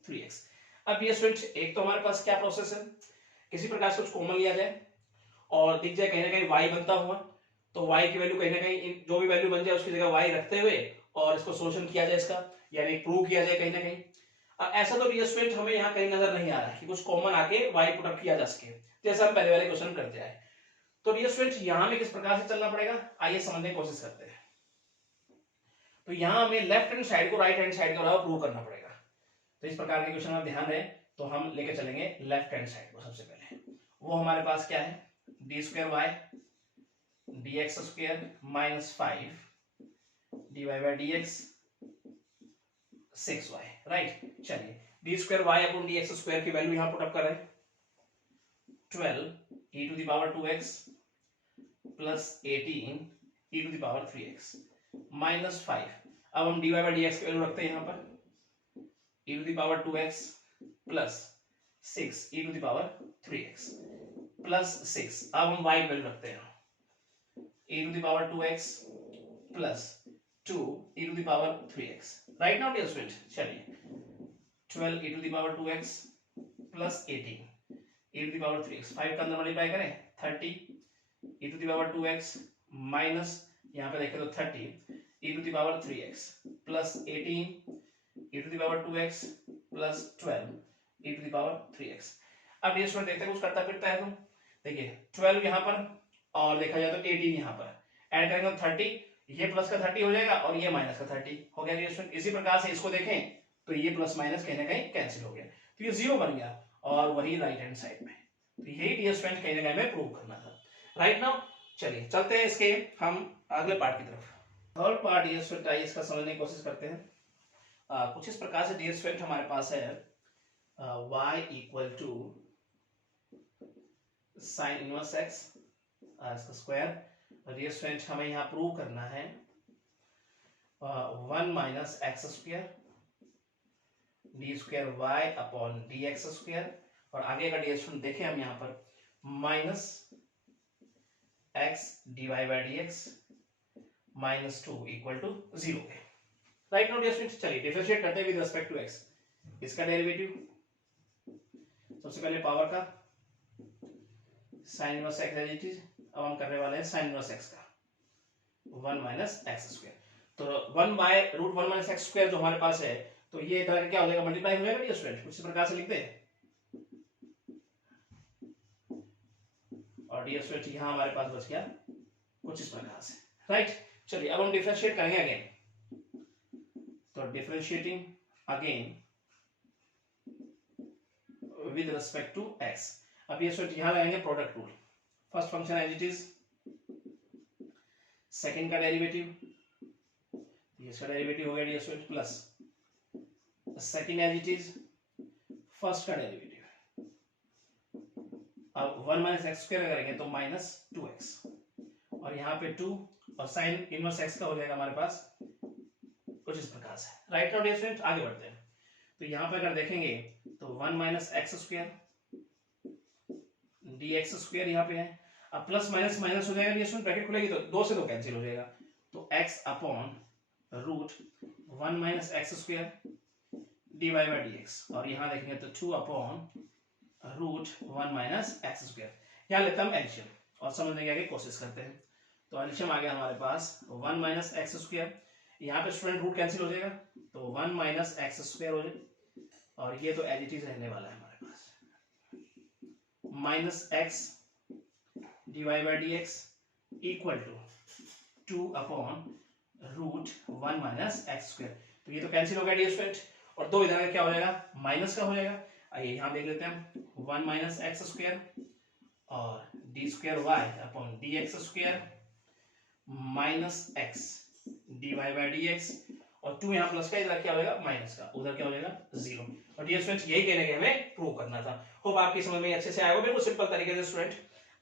3x। अब ये स्टूडेंट एक तो हमारे पास क्या प्रोसेस है, किसी प्रकार से कुछ कॉमन लिया जाए और दिख जाए कहीं ना कहीं y बनता हुआ, तो y की वैल्यू कहीं ना कहीं जो भी वैल्यू बन जाए उसकी जगह y रखते हुए और इसको सोल्यूशन किया जाए इसका, यानी प्रूव किया जाए कहीं ना कहीं। अब ऐसा तो डियर स्टूडेंट हमें यहाँ कहीं नजर नहीं आ रहा है कि कुछ कॉमन आके y पुट अप किया जा सके, जैसा हम पहले वाले क्वेश्चन करते आए। तो डियर स्टूडेंट यहाँ में किस प्रकार से चलना पड़ेगा, आइए समझने की कोशिश करते हैं। तो यहाँ हमें लेफ्ट हैंड साइड को राइट हैंड साइड के बराबर प्रूव करना पड़ेगा। तो इस प्रकार के क्वेश्चन में ध्यान रहे तो हम लेके चलेंगे लेफ्ट हैंड साइड को। सबसे पहले वो हमारे पास क्या है, d square y d x square minus 5 d y by D x 6y, right. चलिए d square Y upon D x square की वैल्यू यहां पुट अप करें, 12 e to the power 2x plus 18 e to the power 3x minus 5। अब हम dy by dx की value रखते हैं यहाँ पर e to the power 2x plus 6 e to the power 3x plus 6। अब हम y की वैल्यू रखते हैं e to the power 2x plus 2 e to the power 3x, right now dear student. चलिए 12 e to the power 2x plus 18 e to the power 3x, 5 का अंदर multiply करें 30 e to the power 2x minus यहाँ पे देखें तो 30 e to the power 3x plus 18 e to the power 2x plus 12 e to the power 3x। अब ये student देखते हैं कुछ करता फिरता है, तो देखिए 12 यहाँ पर और देखा जाए तो 18 यहाँ पर ऐड करेंगे तो 30, ये प्लस का 30 हो जाएगा और ये माइनस का 30 हो गया। स्टूडेंट इसी प्रकार से इसको देखें तो ये प्लस माइनस कहीं ना कहीं कैंसिल हो गया, तो ये 0 बन गया और वही राइट हैंड साइड में। तो यही डियर स्टूडेंट कहीं ना कहीं हमें प्रूव करना था, राइट नाउ। चलिए चलते हैं इसके हम अगले पार्ट की तरफ। थर्ड पार्ट डियर स्टूडेंट, आइए इसका समझने की कोशिश करते हैं। कुछ इस प्रकार से डियर स्टूडेंट हमारे पास है y equal to sine inverse x इसका स्क्वायर। डियर स्टूडेंट हमें यहाँ प्रूव करना है 1 minus x square d square Y upon D x square, और आगे का डियर स्टूडेंट देखें हम यहाँ पर minus x d y by D x minus 2 equal to 0 है, राइट नाउ डियर स्टूडेंट। चलिए डिफरेंशिएट करते हैं विद रिस्पेक्ट टू x, इसका डेरिवेटिव सबसे पहले पावर का sign inverse x as it is, अब हम करने वाले हैं साइन इनवर्स x का 1 माइनस एक्स स्क्वायर। तो 1 by root 1 minus x square जो हमारे पास है, तो ये इधर का क्या हो जाएगा, मल्टीप्लाई हो जाएगा डियर स्टूडेंट, कुछ इस प्रकार से लिखते हैं। और डियर स्टूडेंट यहाँ हमारे पास बच गया कुछ इस प्रकार से, राइट। चलिए अब हम डिफरेंशिएट करेंगे अगेन, तो differentiating again with respect to x। अब ये स्टूडेंट यहाँ लगाएंगे product rule, first function as it is, second का डेरिवेटिव, इसका डेरिवेटिव हो गया dear student plus second as it is first का डेरिवेटिव। अब 1 माइनस एक्स स्क्वायर करेंगे तो माइनस 2x और यहाँ पे 2 और साइन इनवर्स x का हो जाएगा हमारे पास कुछ इस प्रकार से, राइट नाउ डियर स्टूडेंट। आगे बढ़ते हैं, तो यहाँ पे अगर देखेंगे तो 1 minus x square D x square यहाँ पे है, अब प्लस माइनस माइनस हो जाएगा, ये ब्रैकेट खुलेगी तो 2 से 2 कैंसिल हो जाएगा, तो x upon root 1 minus x square d y by D x, और यहाँ देखेंगे तो 2 upon root 1 minus x square. यहाँ लेते हम एलसीएम और समझने की आगे कोशिश करते हैं। तो एलसीएम आ गया हमारे पास 1 माइनस एक्स स्क्वायर, यहाँ पे स्टूडेंट रूट कैंसिल हो जाएगा तो 1 माइनस एक्स स्क्वायर हो जाएगा, और ये तो एज इट इज रहने वाला है हमारे पास minus x d y by D x equal to 2 upon root 1 minus x square. तो ये तो कैंसिल हो गया डियर स्टूडेंट, और 2 इधर का क्या हो जाएगा, माइनस का हो जाएगा। आइए यहाँ देख लेते हैं 1 माइनस एक्स स्क्वायर और d square Y upon D x square minus x d y by D x, और 2 यहाँ प्लस का, इधर क्या हो जाएगा माइनस का, उधर क्या हो जाएगा 0। और डियर स्टूडेंट यही कहने के हमें प्रूव करना था। होप आपकी समझ में अच्छे से आएगा, बिल्कुल सिंपल तरीके से स्टूडेंट।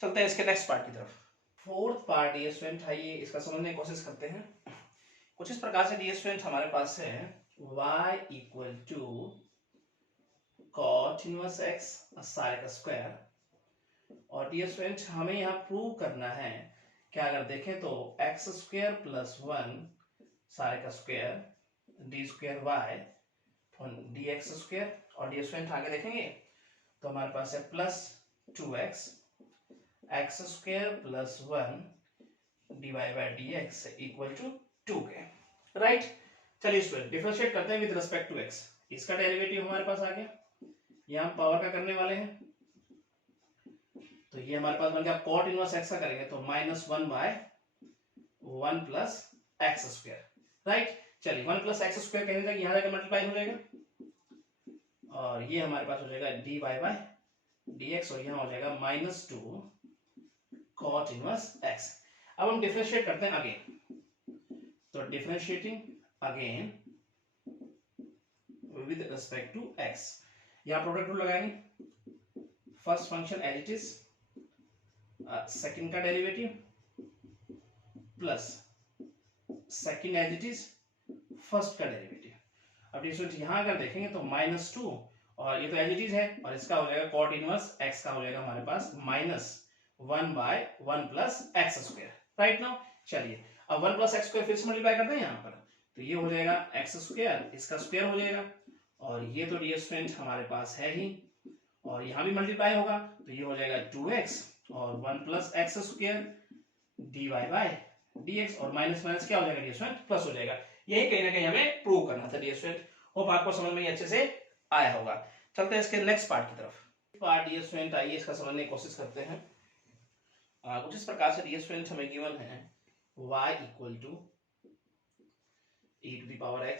चलते हैं इसके नेक्स्ट पार्ट की तरफ। फोर्थ पार्ट डियर स्टूडेंट, आइए इसका समझने की कोशिश करते हैं। कुछ इस प्रकार से डियर स्टूडेंट हमारे पास है y equal to cot inverse x सारे का स्क्वायर, और डियर स्टूडेंट हमें यहाँ प्रूव करना है क्या अगर देखें तो एक्स स्क्वायर प्लस 1 सारे का square d square y d x square, और डी स्क्वायर आगे देखेंगे तो हमारे पास है plus 2x x square plus 1 divide by d x equal to 2k, right. चलिए स्टूडेंट डिफरेंशिएट करते हैं विद रिस्पेक्ट टू x। इसका डेरिवेटिव हमारे पास आ गया, ये हम पावर का करने वाले हैं, तो ये हमारे पास बन गया कॉट इनवर्स x का करेंगे तो -1 by 1 plus x square, right. चलिए 1 प्लस एक्स स्क्वायर कहीं जाएगा, यहाँ जाकर मल्टीप्लाई हो जाएगा, और ये हमारे पास हो जाएगा d y by d x, और यहाँ हो जाएगा -2 कॉट इनवर्स x। अब हम डिफरेंशिएट करते हैं अगेन, तो differentiating again with respect to x, यहाँ प्रोडक्ट रूल लगाएंगे, first function as it is, second का derivative plus second as it is first का डेरिवेटिव। अब यहां अगर देखेंगे तो -2 और ये तो एज इट इज है, और इसका हो जाएगा कॉट इनवर्स x का हो जाएगा हमारे पास -1 by 1 plus x square, right now. चलिए अब 1 प्लस एक्स स्क्वायर फिर से मल्टीप्लाई करते हैं यहाँ पर, तो ये हो जाएगा एक्स स्क्वायर, इसका स्क्वायर हो जाएगा, और ये तो डियर स्टूडेंट हमारे पास है ही, और यहाँ भी मल्टीप्लाई होगा तो ये हो जाएगा 2x और 1 plus x square d y by d x, और माइनस माइनस क्या हो जाएगा डियर स्टूडेंट, प्लस हो जाएगा। यही कहीं ना कहीं हमें प्रूव करना था डियर स्टूडेंट, होप आपको समझ में अच्छे से आया होगा। चलते हैं इसके नेक्स्ट पार्ट की तरफ। पार्ट डियर स्टूडेंट आइए इसका समझने की कोशिश करते हैं। कुछ इस प्रकार से डियर स्टूडेंट हमें गिवन है y equal to e to the power x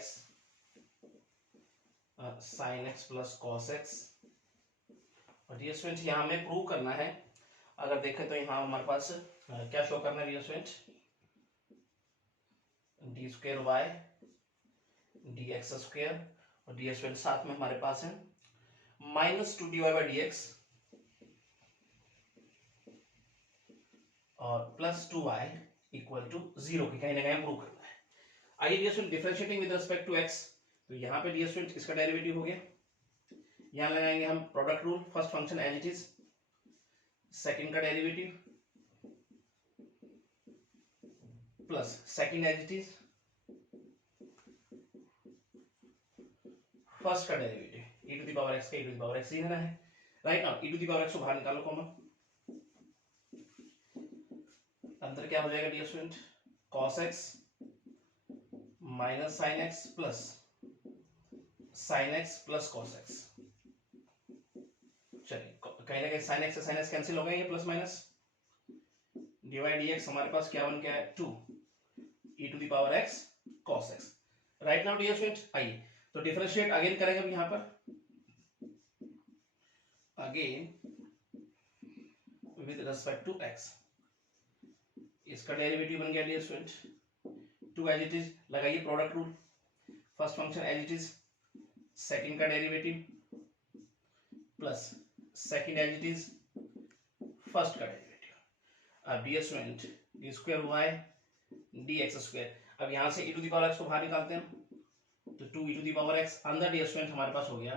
sin x plus cos x, और डियर स्टूडेंट यहाँ हमें प्रूव करना है। अगर देखें तो यहाँ हमारे पास क्या शो करना है dear student, d square y d x square, और डियर स्टूडेंट साथ में हमारे पास है -2 dy बाई डी एक्स और प्लस 2y इक्वल टू 0 की कहीं ना कहीं प्रूव करना है। आइए dear student differentiating with respect to x, तो यहाँ पे डियर स्टूडेंट इसका डेरिवेटिव हो गया, यहाँ लगाएंगे हम product rule, first function as it is, second का derivative plus second as it is first का derivative, e to the power x का e to the power x ही लेना है, right now. e to the power x को बाहर निकालो common, अंदर क्या हो जाएगा dear student, cos x minus sin x plus sin x plus cos x। चलिए कहीं ना कहीं sin x से sin x कैंसिल हो गए, ये प्लस माइनस, डिवाइड dx हमारे पास क्या बन गया है 2 e to the power x cos x, right now dear student. आइए तो डिफरेंशिएट अगेन करेंगे अब यहाँ पर, again with respect to x, इसका डेरिवेटिव बन गया dear student 2 as it is, लगाइए product rule, first function as it is, second का derivative plus second as it is first का डेरिवेटिव। अब dear student d square y d x square, अब यहां से e to the power x को बाहर निकालते हैं, तो 2 e to the power x, अंदर डियर स्टूडेंट हमारे पास हो गया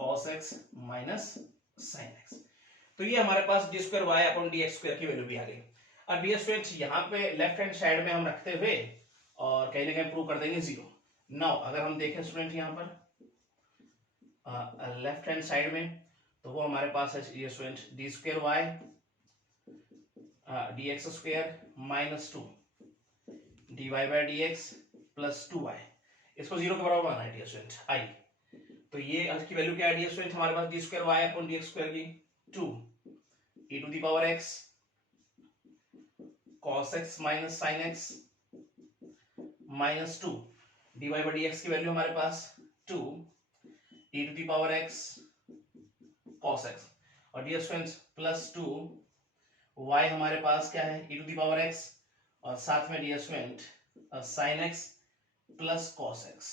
cos x minus sin x, तो ये हमारे पास D square Y upon D x square की वैल्यू भी आ गई। अब डियर स्टूडेंट यहाँ पे लेफ्ट हैंड साइड में हम रखते हुए और कहीं ना कहीं प्रूव कर देंगे 0। नाउ अगर हम देखें स्टूडेंट यहाँ पर लेफ्ट हैंड साइड में, तो वो हमारे पास है dear student d square y d x square -2 d y by D x plus 2y, इसको 0 के बराबर बनाना है डियर स्टूडेंट। आई तो ये इसकी वैल्यू क्या है डियर स्टूडेंट, हमारे पास D square Y upon D x square की 2 e to the power x cos x minus sin x -2 dy by dx की वैल्यू हमारे पास 2 e to the power x cos x, और dear students plus 2 y हमारे पास क्या है e to the power x, और साथ में dear student sin x plus cos x,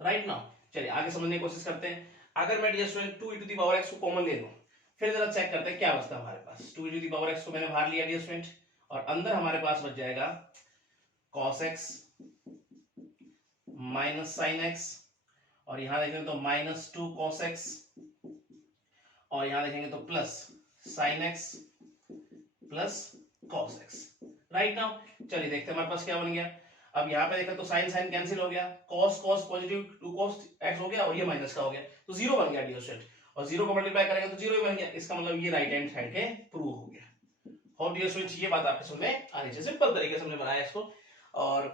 right now. चलिए आगे समझने की कोशिश करते हैं। अगर मैं dear student 2 e to the power x को कॉमन ले लूं, फिर जरा चेक करते हैं क्या बचता है हमारे पास। 2 e to the power x को मैंने बाहर लिया डियर स्टूडेंट, और अंदर हमारे पास बच जाएगा cos x minus sin x, और यहां देखेंगे तो -2 cos x, और यहां देखेंगे तो plus sin x plus cos x। Right now चलिए देखते हैं हमारे पास क्या बन गया। अब यहाँ पे देखा तो साइन साइन कैंसिल हो गया, cos cos positive 2 cos x हो गया और ये माइनस का हो गया तो जीरो बन गया डियर स्टूडेंट, और जीरो को मल्टीप्लाई करेंगे तो जीरो ही बन गया। इसका मतलब ये राइट हैंड साइड के प्रूव हो गया। होप डियर स्टूडेंट ये बात आपके समझ में आनी चाहिए, सिंपल तरीके से हमने बनाया इसको। और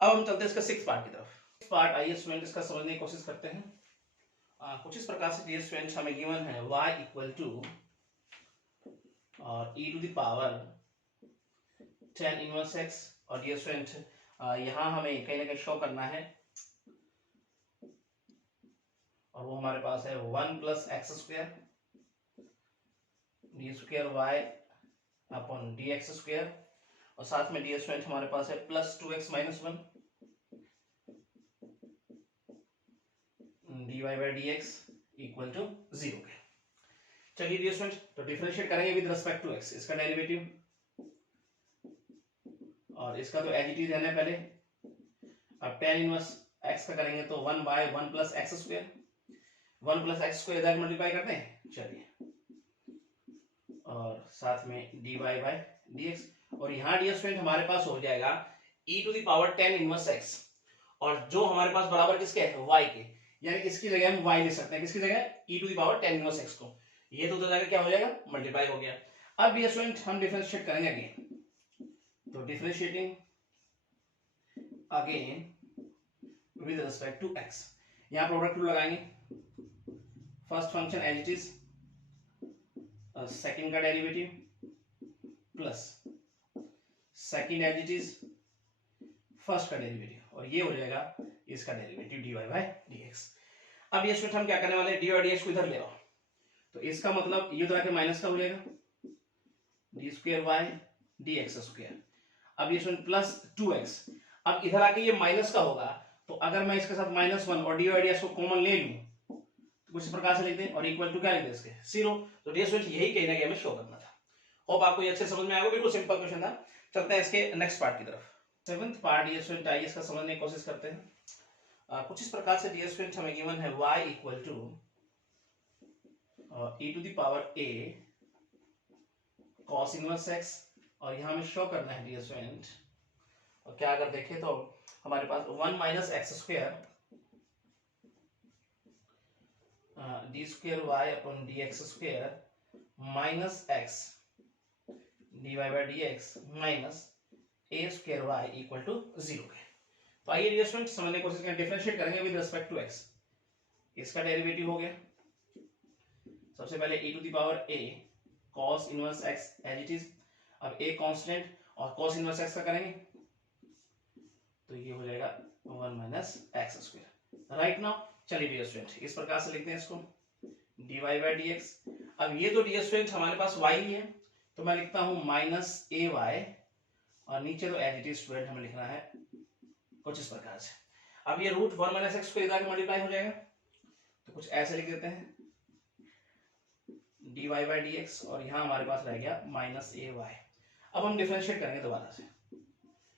अब हम चलते हैं इसका सिक्स्थ पार्ट की तरफ। पार्ट आइए स्टूडेंट इसका समझने की कोशिश करते हैं। कुछ इस प्रकार से डियर स्टूडेंट हमें गिवन है y इक्वल टू और e to the power tan inverse x, और डियर स्टूडेंट यहाँ हमें कहीं ना कहीं शो करना है, और वो हमारे पास है 1 plus x square d square Y upon D x square, और साथ में डियर स्टूडेंट हमारे पास है plus 2x minus 1 dy by D x equal to 0 के। चलिए डियर स्टूडेंट तो डिफरेंशिएट करेंगे विद रिस्पेक्ट टू x, इसका डेरिवेटिव और इसका तो एज इट इज रहना है पहले। अब tan इनवर्स x का करेंगे तो 1 by 1 plus x square, 1 plus x square इधर मल्टीप्लाई करते हैं चलिए, और साथ में dy बाय dx, और यहाँ डियर स्टूडेंट हमारे पास हो जाएगा e to the power tan inverse x, और जो हमारे पास बराबर किसके है y के, यानी इसकी जगह हम y ले सकते हैं, किसकी जगह e to the power tan inverse x को, ये तो जगह क्या हो जाएगा मल्टीप्लाई हो गया। अब डियर स्टूडेंट हम डिफरेंशिएट करेंगे अगेन, तो differentiating again with respect to x, यहाँ प्रोडक्ट रूल लगाएंगे। First function as it is, second का derivative plus second as it is first का डेरिवेटिव, और ये हो जाएगा इसका डेरिवेटिव dy बाई dx। अब ये स्टूडेंट हम क्या करने वाले हैं, dy बाई dx को इधर ले आओ, तो इसका मतलब ये उधर आके माइनस का हो जाएगा D square by D x square. अब ये स्टूडेंट प्लस 2x, अब इधर आके ये माइनस का होगा, तो अगर मैं इसके साथ -1 और डी बाई डी एक्स को कॉमन ले लूं तो कुछ इस प्रकार से लिख दें, और इक्वल टू क्या लिख दें इसके 0। तो डियर स्टूडेंट यही कहीं ना कहीं हमें शो करना था। होप आपको ये अच्छे समझ में आएगा, बिल्कुल सिंपल क्वेश्चन था। चलते हैं इसके नेक्स्ट पार्ट की तरफ। सेवंथ पार्ट डियर स्टूडेंट आइए इसका समझने की कोशिश करते हैं। कुछ इस प्रकार से डियर स्टूडेंट हमें गिवन है y equal to e to the power a cos inverse x, और यहाँ हमें शो करना है डियर स्टूडेंट, और क्या अगर देखें तो हमारे पास 1 minus x square d square Y upon D x square minus x d y by D x minus a square y equal to 0 है। तो आइए डियर स्टूडेंट समझने की कोशिश करें, डिफरेंशिएट करेंगे विद रिस्पेक्ट टू x। इसका डेरिवेटिव हो गया सबसे पहले e to the power a cos inverse x as it is. अब a कांस्टेंट और cos इनवर्स x का करेंगे तो ये हो जाएगा 1 minus x square. Right now चलिए डियर स्टूडेंट इस प्रकार से लिखते हैं इसको dy बाई dx। अब ये तो डियर स्टूडेंट हमारे पास y ही है, तो मैं लिखता हूं माइनस ए वाई, और नीचे तो एज इट इज स्टूडेंट हमें लिखना है कुछ इस प्रकार से। अब ये रूट 1 माइनस एक्स को इधर मल्टीप्लाई हो जाएगा, तो कुछ ऐसे लिख देते हैं dy बाई dx, और यहाँ हमारे पास रह गया माइनस ए वाई। अब हम डिफरेंशिएट करेंगे दोबारा से,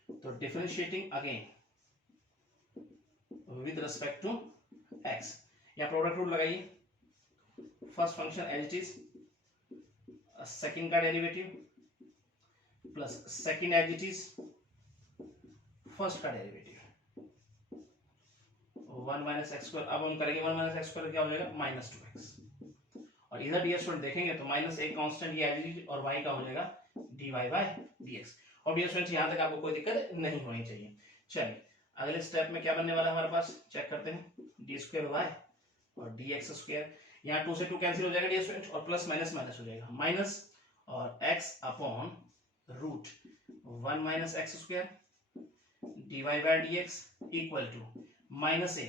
तो differentiating again with respect to x, या प्रोडक्ट रूल लगाइए। First function as it is, second का derivative plus second as it is first का डेरिवेटिव 1 माइनस एक्स स्क्वायर। अब हम करेंगे 1 माइनस एक्स स्क्वायर क्या हो जाएगा माइनस 2x, और इधर डियर स्टूडेंट देखेंगे तो माइनस एक कांस्टेंट ये एज इट इज, और y का हो जाएगा dy बाई dx। और डियर स्टूडेंट यहाँ तक आपको कोई दिक्कत नहीं होनी चाहिए। चलिए अगले स्टेप में क्या बनने वाला है हमारे पास, चेक करते हैं डी स्क्वायर वाई और डी एक्स स्क्वायर, यहाँ 2 से 2 कैंसिल हो जाएगा डियर स्टूडेंट, और प्लस माइनस माइनस हो जाएगा माइनस और x upon root 1 minus x square d y by D x equal to minus a.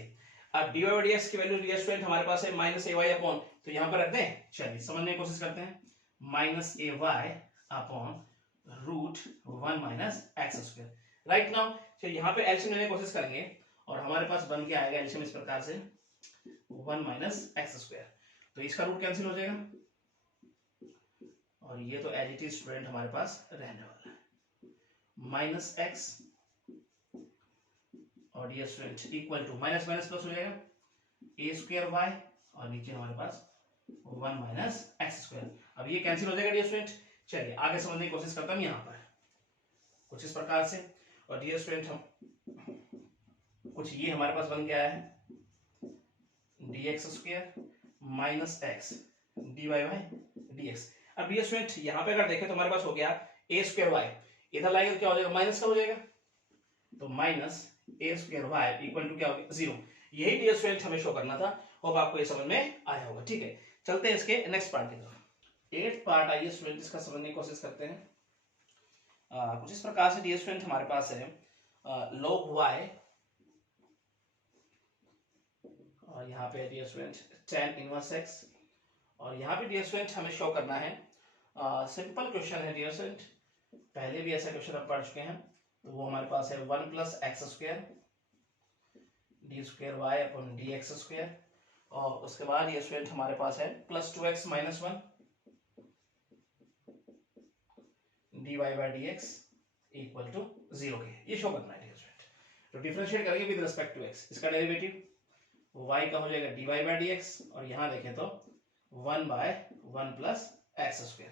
अब d y by D x की वैल्यू डियर स्टूडेंट हमारे पास है माइनस ए वाई अपॉन, तो यहाँ पर रखते हैं। चलिए समझने की कोशिश करते हैं, minus a y upon root 1 minus x square. Right now चलिए यहाँ पे एलसीएम लेने की कोशिश करेंगे, और हमारे पास बन के आएगा एलसीएम इस प्रकार से 1 माइनस एक्स स्क्वायर, तो इसका रूट कैंसिल हो जाएगा, और ये तो एज इट इज स्टूडेंट हमारे पास रहने वाला है माइनस एक्स, और dear student equal to minus minus plus हो जाएगा ए स्क्वायर वाई, और नीचे हमारे पास 1 माइनस एक्स स्क्वायर। अब ये कैंसिल हो जाएगा डियर स्टूडेंट। चलिए आगे समझने की कोशिश करता हूँ यहाँ पर। कुछ इस प्रकार से। और डियर स्टूडेंट हम कुछ ये हमारे पास बन के आया है dx² minus x dy by dx। अब डियर स्टूडेंट यहाँ पे अगर देखें तो हमारे पास हो गया a²y, इधर लाएंगे तो क्या हो जाएगा, माइनस का हो जाएगा, तो माइनस a²y इक्वल टू क्या हो गया 0। यही डियर स्टूडेंट हमें शो करना था। होप आपको ये समझ में आया होगा। ठीक है, चलते हैं इसके नेक्स्ट पार्ट की तरफ। 8th पार्ट आइए स्टूडेंट इसका समझने की कोशिश करते हैं। कुछ इस प्रकार से डियर स्टूडेंट हमारे पास है log y, और यहाँ पे dear student tan inverse x, और यहाँ पे डियर स्टूडेंट हमें शो करना है सिंपल क्वेश्चन है डियर स्टूडेंट, पहले भी ऐसा क्वेश्चन हम पढ़ चुके हैं। तो वो हमारे पास है 1 + x² d² y upon dx², और उसके बाद ये स्टूडेंट हमारे पास है +2x - 1 dy by dx equal to 0 के, ये शो करना है डियर स्टूडेंट। तो डिफरेंशिएट करेंगे विद रिस्पेक्ट टू x, इसका डेरिवेटिव y का हो जाएगा dy बाई dx, और यहाँ देखें तो 1/1 + x²।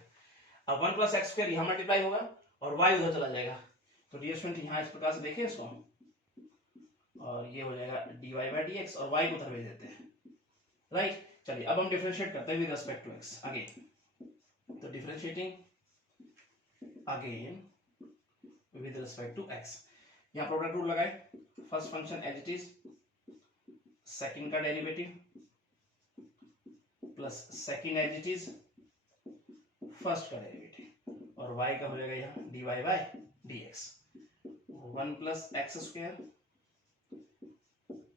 अब 1 + x² यहाँ मल्टीप्लाई होगा और y उधर चला जाएगा, तो डियर स्टूडेंट यहाँ इस प्रकार से देखें इसको, और ये हो जाएगा dy बाई dx और y को उधर भेज देते हैं, राइट। चलिए अब हम डिफरेंशिएट करते हैं with respect to x again. तो differentiating again with respect to x, यहाँ प्रोडक्ट रूल लगाए, first function as it is, second का derivative plus second as it is first का डेरिवेटिव, और y का हो जाएगा यहाँ dy by dx 1 + x²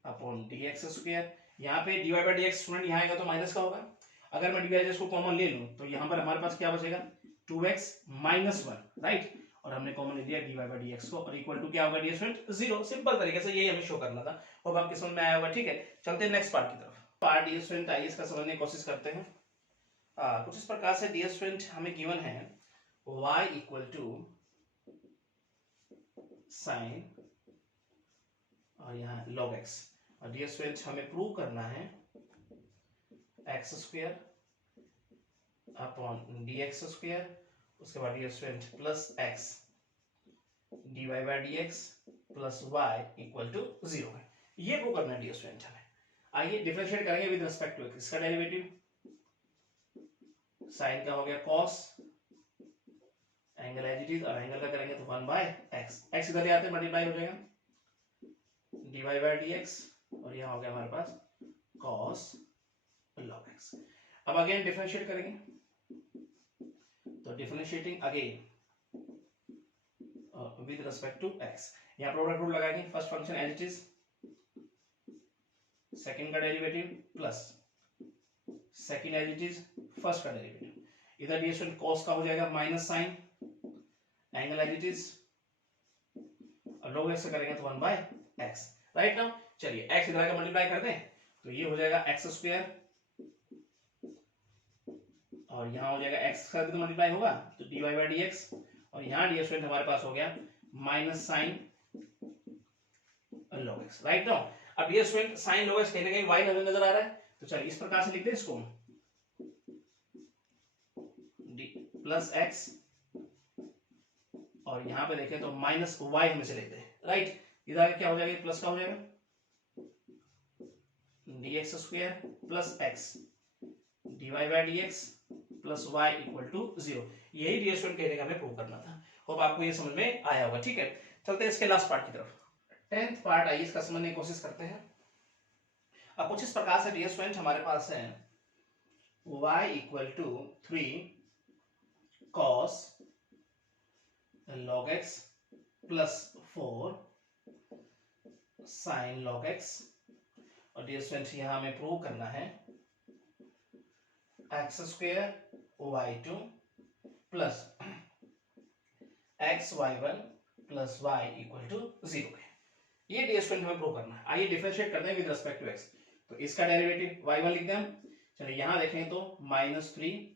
upon dx²। यहाँ पे dy बाई dx स्टूडेंट यहाँ आएगा तो माइनस का होगा, अगर मैं dy बाई dx को कॉमन ले लूं तो यहाँ पर हमारे पास क्या बचेगा 2x - 1, राइट, और हमने कॉमन ले लिया dy बाई dx को, और इक्वल टू क्या होगा डियर स्टूडेंट 0। सिंपल तरीके से यही हमें शो करना था। होप आपके समझ में आया होगा। ठीक है, चलते हैं नेक्स्ट पार्ट की तरफ। पार्ट डियर स्टूडेंट आइए इसका समझने की कोशिश करते हैं। कुछ इस प्रकार से डियर स्टूडेंट हमें गिवन है y इक्वल टू साइन और यहाँ log x, और डियर स्टूडेंट हमें प्रूव करना है x² अपॉन dx², उसके बाद dear student plus x dy by dx plus y equal to 0 है। ये प्रूव करना है डियर स्टूडेंट हमें। आइए डिफरेंशिएट करेंगे विद रिस्पेक्ट टू x, इसका डेरिवेटिव साइन का हो गया cos, angle as it is, और एंगल का करेंगे तो 1/x, x इधर ले आते हैं मल्टीप्लाई हो जाएगा dy बाई dx, और यहाँ हो गया हमारे पास cos log x। अब अगेन डिफरेंशिएट करेंगे, तो differentiating again with respect to x, यहाँ प्रोडक्ट रूल लगाएंगे, first function as it is, second का derivative plus second as it is first का डेरिवेटिव, इधर डियर स्टूडेंट cos का हो जाएगा minus sine, angle as it is, और log x से करेंगे तो 1/x, राइट। नाउ चलिए x इधर आके मल्टीप्लाई कर दें तो ये हो जाएगा x², और यहाँ हो जाएगा x का भी तो मल्टीप्लाई होगा तो dy बाई dx, और यहाँ डियर स्टूडेंट हमारे पास हो गया minus sine log x, right. Now अब dear student sine log x कहीं ना कहीं y नजर आ रहा है, तो चलिए इस प्रकार से लिखते हैं इसको प्लस x, और यहाँ पे देखें तो माइनस y हम इसे लेते हैं, राइट। इधर आगे क्या हो जाएगा, प्लस का हो जाएगा dx² plus x dy by dx plus y equal to 0। यही डियर स्टूडेंट कहने का हमें प्रूव करना था। होप आपको ये समझ में आया होगा। ठीक है, चलते हैं इसके लास्ट पार्ट की तरफ। 10th पार्ट आइए इसका समझने की कोशिश करते हैं। अब कुछ इस प्रकार से डियर स्टूडेंट हमारे पास है y equal to 3 cos log x plus 4 sin log x, और डियर स्टूडेंट यहां हमें प्रूव करना है x² y2 plus xy1 plus y equal to 0 है। ये डियर स्टूडेंट हमें प्रूव करना है। आइए डिफरेंशिएट करते हैं विद रिस्पेक्ट टू x, तो इसका डेरिवेटिव y1 लिखते हैं। चलिए यहां देखें तो -3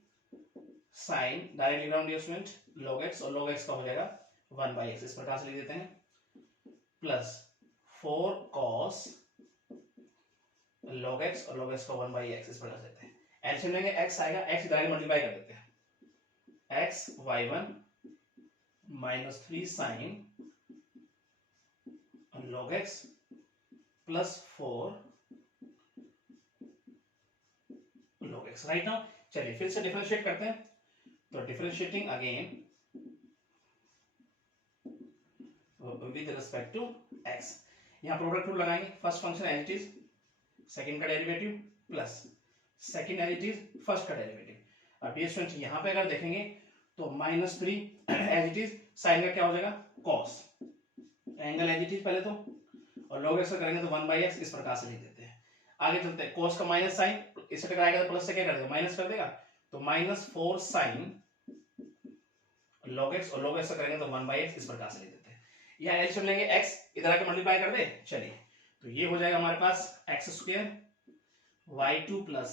साइन, डायरेक्ट लिख रहा हूं डियर स्टूडेंट log x, और log x का हो जाएगा 1/x, इस प्रकार से लिख देते हैं, प्लस 4 cos log x, और log x का 1/x, इस प्रकार से देते हैं। एलसीएम लेंगे x आएगा, x इधर आगे मल्टीप्लाई कर देते हैं, x y1 -3 sine log x plus 4 log x, right now. चलिए फिर से डिफरेंशिएट करते हैं। तो differentiating again with respect to x, यहां प्रोडक्ट रूल लगाएंगे। First function as it is, second का derivative plus second as it is first का डेरिवेटिव। अब डियर स्टूडेंट यहां पे अगर देखेंगे तो -3 एज इट इज, साइन का क्या हो जाएगा cos, angle as it is पहले तो, और log x का करेंगे तो 1/x, इस प्रकार से लिख देते हैं। आगे चलते हैं, cos का माइनस साइन, इससे टकराएगा तो प्लस से क्या कर देगा, माइनस कर देगा, तो -4 साइन log x, और log x का करेंगे तो 1/x, इस प्रकार से लिख देते हैं। यहाँ एलसीएम लेंगे x, इधर आके मल्टीप्लाई कर दे। चलिए तो ये हो जाएगा हमारे पास x² y2 प्लस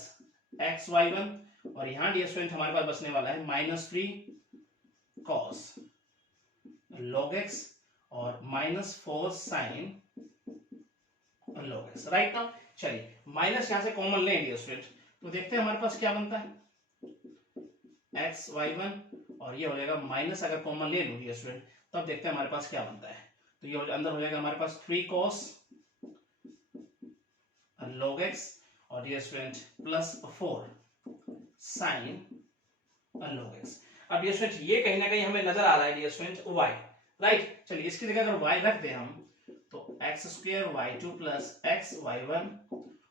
xy1, और यहाँ डियर स्टूडेंट हमारे पास बचने वाला है -3 cos log x और -4 sin log x, right now. चलिए माइनस यहां से कॉमन लें डियर स्टूडेंट, तो देखते हैं हमारे पास क्या बनता है, xy1, और ये हो जाएगा माइनस, अगर कॉमन ले लूं डियर स्टूडेंट तब देखते हैं हमारे पास क्या बनता है। तो ये अंदर हो जाएगा हमारे पास 3 cos log x और dear student plus 4 sin log x। अब डियर स्टूडेंट ये कहीं ना कहीं हमें नजर आ रहा है डियर स्टूडेंट y, राइट। चलिए इसकी जगह अगर y रख दें हम, तो x² y2 प्लस xy1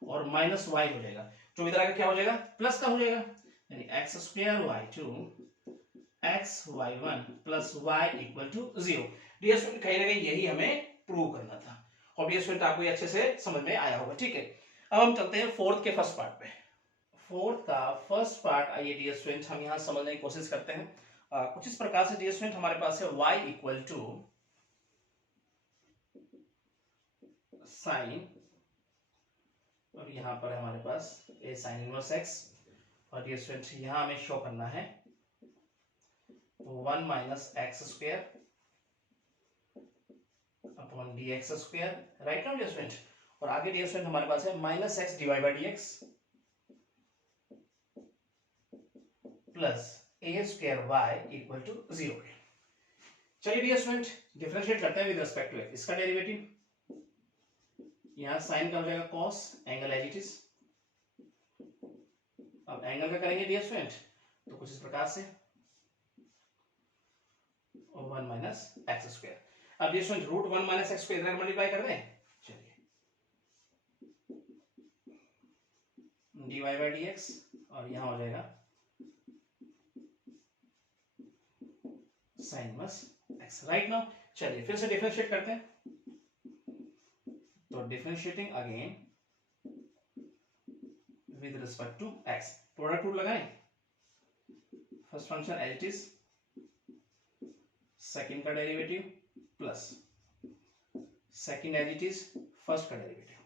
और माइनस y हो जाएगा, जो इधर आकर क्या हो जाएगा, प्लस का हो जाएगा, यानी x² y2 xy1 plus y equal to 0। Dear student कहीं ना कहीं यही हमें प्रूव करना था, और डियर स्टूडेंट आपको ये अच्छे से समझ में आया होगा, ठीक है। अब हम चलते हैं फोर्थ के फर्स्ट पार्ट पे। फोर्थ का फर्स्ट पार्ट आइए डियर स्टूडेंट हम यहां समझने की कोशिश करते हैं। कुछ इस प्रकार से डियर स्टूडेंट हमारे पास है y इक्वल टू साइन, और यहां पर हमारे पास a साइन इनवर्स x, और डियर स्टूडेंट यहां हमें शो करना है 1 minus x square upon dx square, right now dear student. और आगे डियर स्टूडेंट हमारे पास है minus x divide by dx plus a square y equal to 0। चलिए डियर स्टूडेंट डिफरेंशिएट करते हैं विद रिस्पेक्ट टू x, इसका डेरिवेटिव यहां साइन का हो जाएगा cos, angle as it is. अब एंगल का करेंगे डियर स्टूडेंट तो कुछ इस प्रकार से 1 माइनस एक्स स्क्वायर। अब dear student root 1 minus x square इधर मल्टीप्लाई कर दें, चलिए dy बाई dx, और यहां हो जाएगा sine inverse x, right now. चलिए फिर से डिफरेंशिएट करते हैं, तो differentiating again with respect to x, product rule लगाएं। First function as it is, second का derivative plus second as it is first का डेरिवेटिव,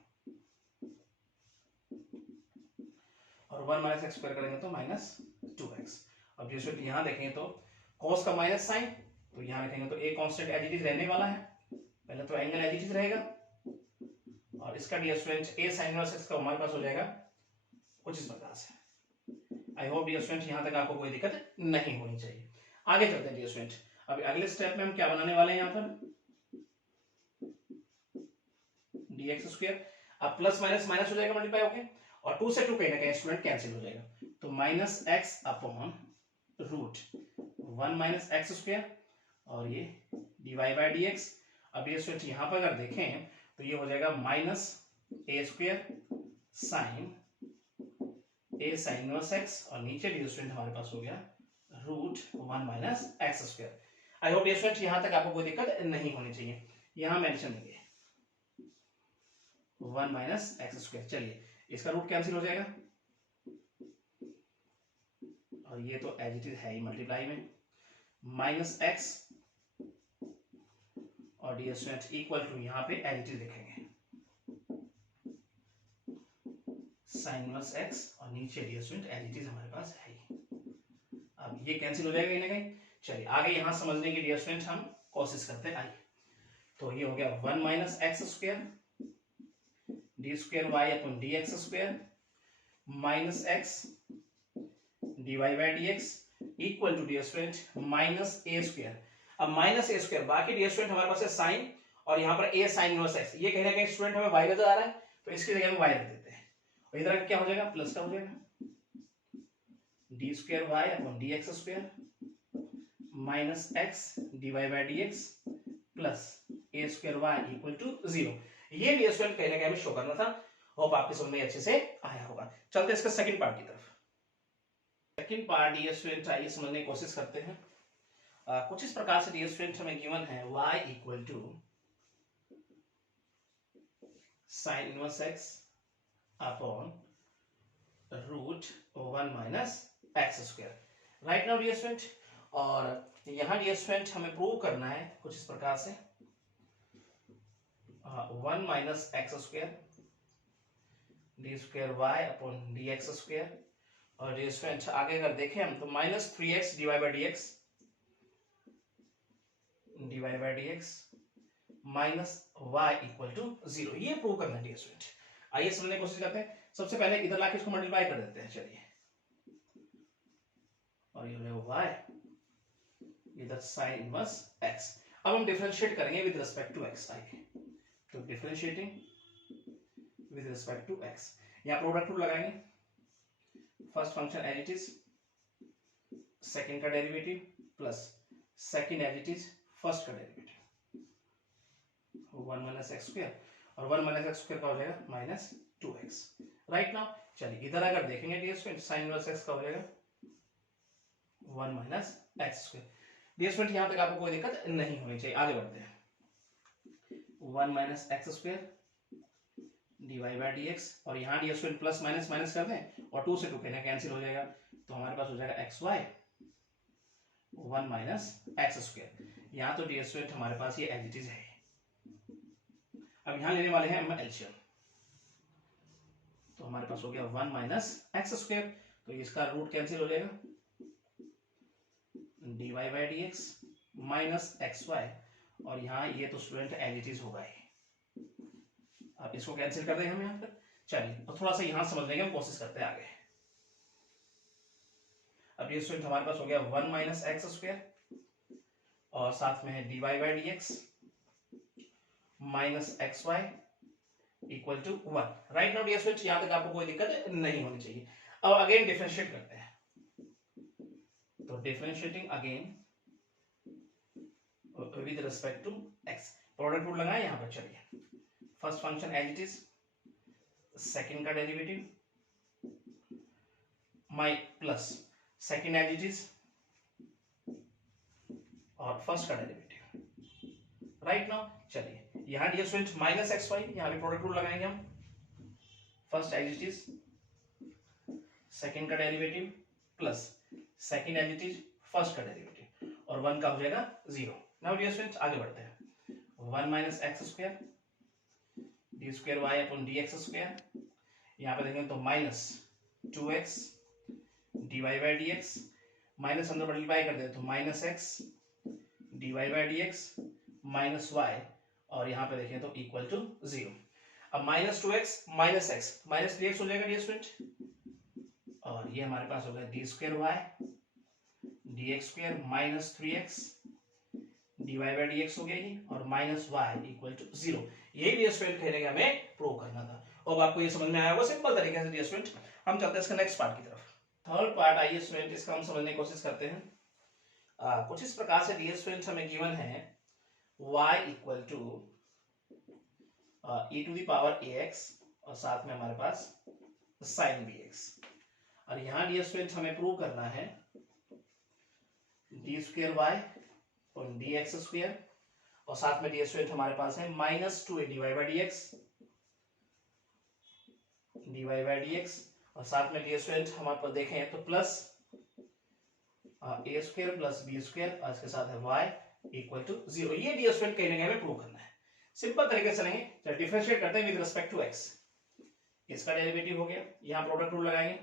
और 1 माइनस एक्स स्क्वायर करेंगे तो माइनस 2x। अब जैसे यहां देखें तो cos का माइनस साइन, तो यहां लिखेंगे तो a constant as it is रहने वाला है, पहले तो एंगल एज इट इज रहेगा, और इसका dear student a sin inverse x का हमारे पास हो जाएगा कुछ इस प्रकार से। आई होप डियर स्टूडेंट यहां तक आपको कोई दिक्कत नहीं होनी चाहिए। आगे चलते हैं डियर स्टूडेंट, अभी अगले स्टेप में हम क्या बनाने वाले हैं, यहां पर dx स्क्वायर, अब प्लस माइनस माइनस हो जाएगा मल्टीप्लाई होके, और 2 से 2 कहीं ना कहीं स्टूडेंट कैंसिल हो जाएगा, तो minus x upon root 1 minus x square, और ये dy बाई dx। अब ये स्टूडेंट यहां पर अगर देखें तो ये हो जाएगा minus a square sine a sine inverse x, और नीचे डियर स्टूडेंट हमारे पास हो गया root 1 minus x square. I hope dear student यहां तक आपको कोई दिक्कत नहीं होनी चाहिए। यहां मेंशन लेंगे 1 माइनस एक्स स्क्वायर, चलिए इसका रूट कैंसिल हो जाएगा, और ये तो एज इट इज है ही मल्टीप्लाई में, माइनस एक्स और डियर स्टूडेंट इक्वल टू यहां पे एज इट इज लिखेंगे साइन इनवर्स एक्स, और नीचे dear student as it is हमारे पास है ही। अब ये कैंसिल हो जाएगा कहीं ना कहीं। चलिए आगे यहां समझने की डियर स्टूडेंट हम कोशिश करते हैं, आइए। तो ये हो गया 1 minus x square d square Y upon D x square minus x d y by D x equal to dear student minus a square. अब माइनस ए स्क्वायर, बाकी डियर स्टूडेंट हमारे पास है साइन, और यहाँ पर ए साइन इनवर्स एक्स, ये कहने का स्टूडेंट हमें वाई नजर आ रहा है, तो इसकी जगह में वाई रख देते हैं, और इधर क्या हो जाएगा, प्लस का हो जाएगा D square Y upon D x square minus x d y by D x plus a square y equal to 0। ये डियर स्टूडेंट कहने का हमें शो करना था। होप आपके समझ में अच्छे से आया होगा। चलते इसका सेकंड पार्ट की तरफ। सेकंड पार्ट डियर स्टूडेंट आइए समझने की कोशिश करते हैं। कुछ इस प्रकार से डियर स्टूडेंट हमें गिवन है y equal to sine inverse x upon root 1 minus x square. Right now dear student, और यहां डियर स्टूडेंट हमें प्रूव करना है कुछ इस प्रकार से 1 minus x square d square Y upon D x square, और डियर स्टूडेंट आगे अगर देखें हम तो minus 3x d y by D x minus y equal to 0, ये प्रूव करना है डियर स्टूडेंट। आइए समझने की कोशिश करते हैं। सबसे पहले इधर लाके इसको मल्टीप्लाई कर देते हैं, चलिए, और ये y इधर साइन इनवर्स x। अब हम डिफरेंशिएट करेंगे विद रिस्पेक्ट टू x। आइए तो differentiating with respect to x, यहां प्रोडक्ट रूल लगाएंगे। First function as it is, second का derivative plus second as it is first का डेरिवेटिव 1 माइनस एक्स स्क्वायर, और 1 माइनस एक्स स्क्वायर का हो जाएगा माइनस 2x। राइट नाउ चलिए इधर अगर देखेंगे dear student sine inverse x का हो जाएगा 1 minus x square. Dear student यहां तक आपको कोई दिक्कत नहीं होनी चाहिए। आगे बढ़ते हैं। 1 minus x square d y by D x, और यहाँ dear student plus minus minus कर दें और 2 से 2 कहना कैंसिल हो जाएगा, तो हमारे पास हो जाएगा x y 1 minus x square. यहाँ तो डियर स्टूडेंट हमारे पास ये एज इट इज है। अब यहाँ लेने वाले हैं हम एलसीएम, तो हमारे पास हो गया 1 माइनस एक्स स्क्वायर, तो इसका रूट कैंसिल हो जाएगा d y by D x minus x y, और यहाँ ये तो स्टूडेंट एज इट इज होगा ही। अब इसको कैंसिल कर देंगे हम यहाँ पर। चलिए तो थोड़ा सा यहाँ समझने की हम कोशिश करते हैं आगे। अब ये स्टूडेंट हमारे पास हो गया 1 माइनस एक्स स्क्वायर, और साथ में है d y by D x minus x y equal to 1। Right now dear student यहां तक आपको कोई दिक्कत नहीं होनी चाहिए। अब अगेन डिफरेंशिएट करते हैं, तो differentiating again with respect to x, product rule लगाएं यहां पर। चलिए first function as it is, second का derivative my plus second as it is और फर्स्ट का डेरिवेटिव। राइट नाउ चलिए यहां dear student minus x y, यहां भी प्रोडक्ट रूल लगाएंगे हम। First as it is, second का derivative plus second as it is first का डेरिवेटिव, और 1 का हो जाएगा 0। नाउ डियर स्टूडेंट आगे बढ़ते हैं। 1 minus x square d square Y upon D x square, यहाँ पे देखेंगे तो minus 2x d y by D x, minus अंदर मल्टीप्लाई कर दे तो minus x d y by D x minus y, और यहाँ पे देखें तो इक्वल टू 0। अब minus 2x minus x minus 3x हो जाएगा डियर स्टूडेंट, और ये हमारे पास हो गया d square y d x square minus 3x d y by D x हो गया ये, और माइनस वाई इक्वल टू 0। यही डियर स्टूडेंट कहने का हमें प्रूव करना था। अब आपको ये समझ में आया होगा सिंपल तरीके से डियर स्टूडेंट। हम चलते हैं इसका नेक्स्ट पार्ट की तरफ। थर्ड पार्ट आइए स्टूडेंट इसका हम समझने की कोशिश करते हैं। कुछ इस प्रकार से डियर स्टूडेंट हमें गिवन है y equal to e to the power ax, और साथ में हमारे पास sin bx, और यहाँ डियर स्टूडेंट हमें प्रूव करना है डी स्क्वायर वाई और डी एक्स स्क्वायर, और साथ में डियर स्टूडेंट हमारे पास है minus 2a d y by D x, और साथ में डियर स्टूडेंट हमारे पास देखें तो plus a square plus b square, और इसके साथ है y इक्वल टू 0। ये डियर स्टूडेंट कहने का हमें प्रूव करना है। सिंपल तरीके से चलेंगे, चलिए डिफरेंशिएट करते हैं विद रिस्पेक्ट टू x। इसका डेरिवेटिव हो गया, यहाँ प्रोडक्ट रूल लगाएंगे।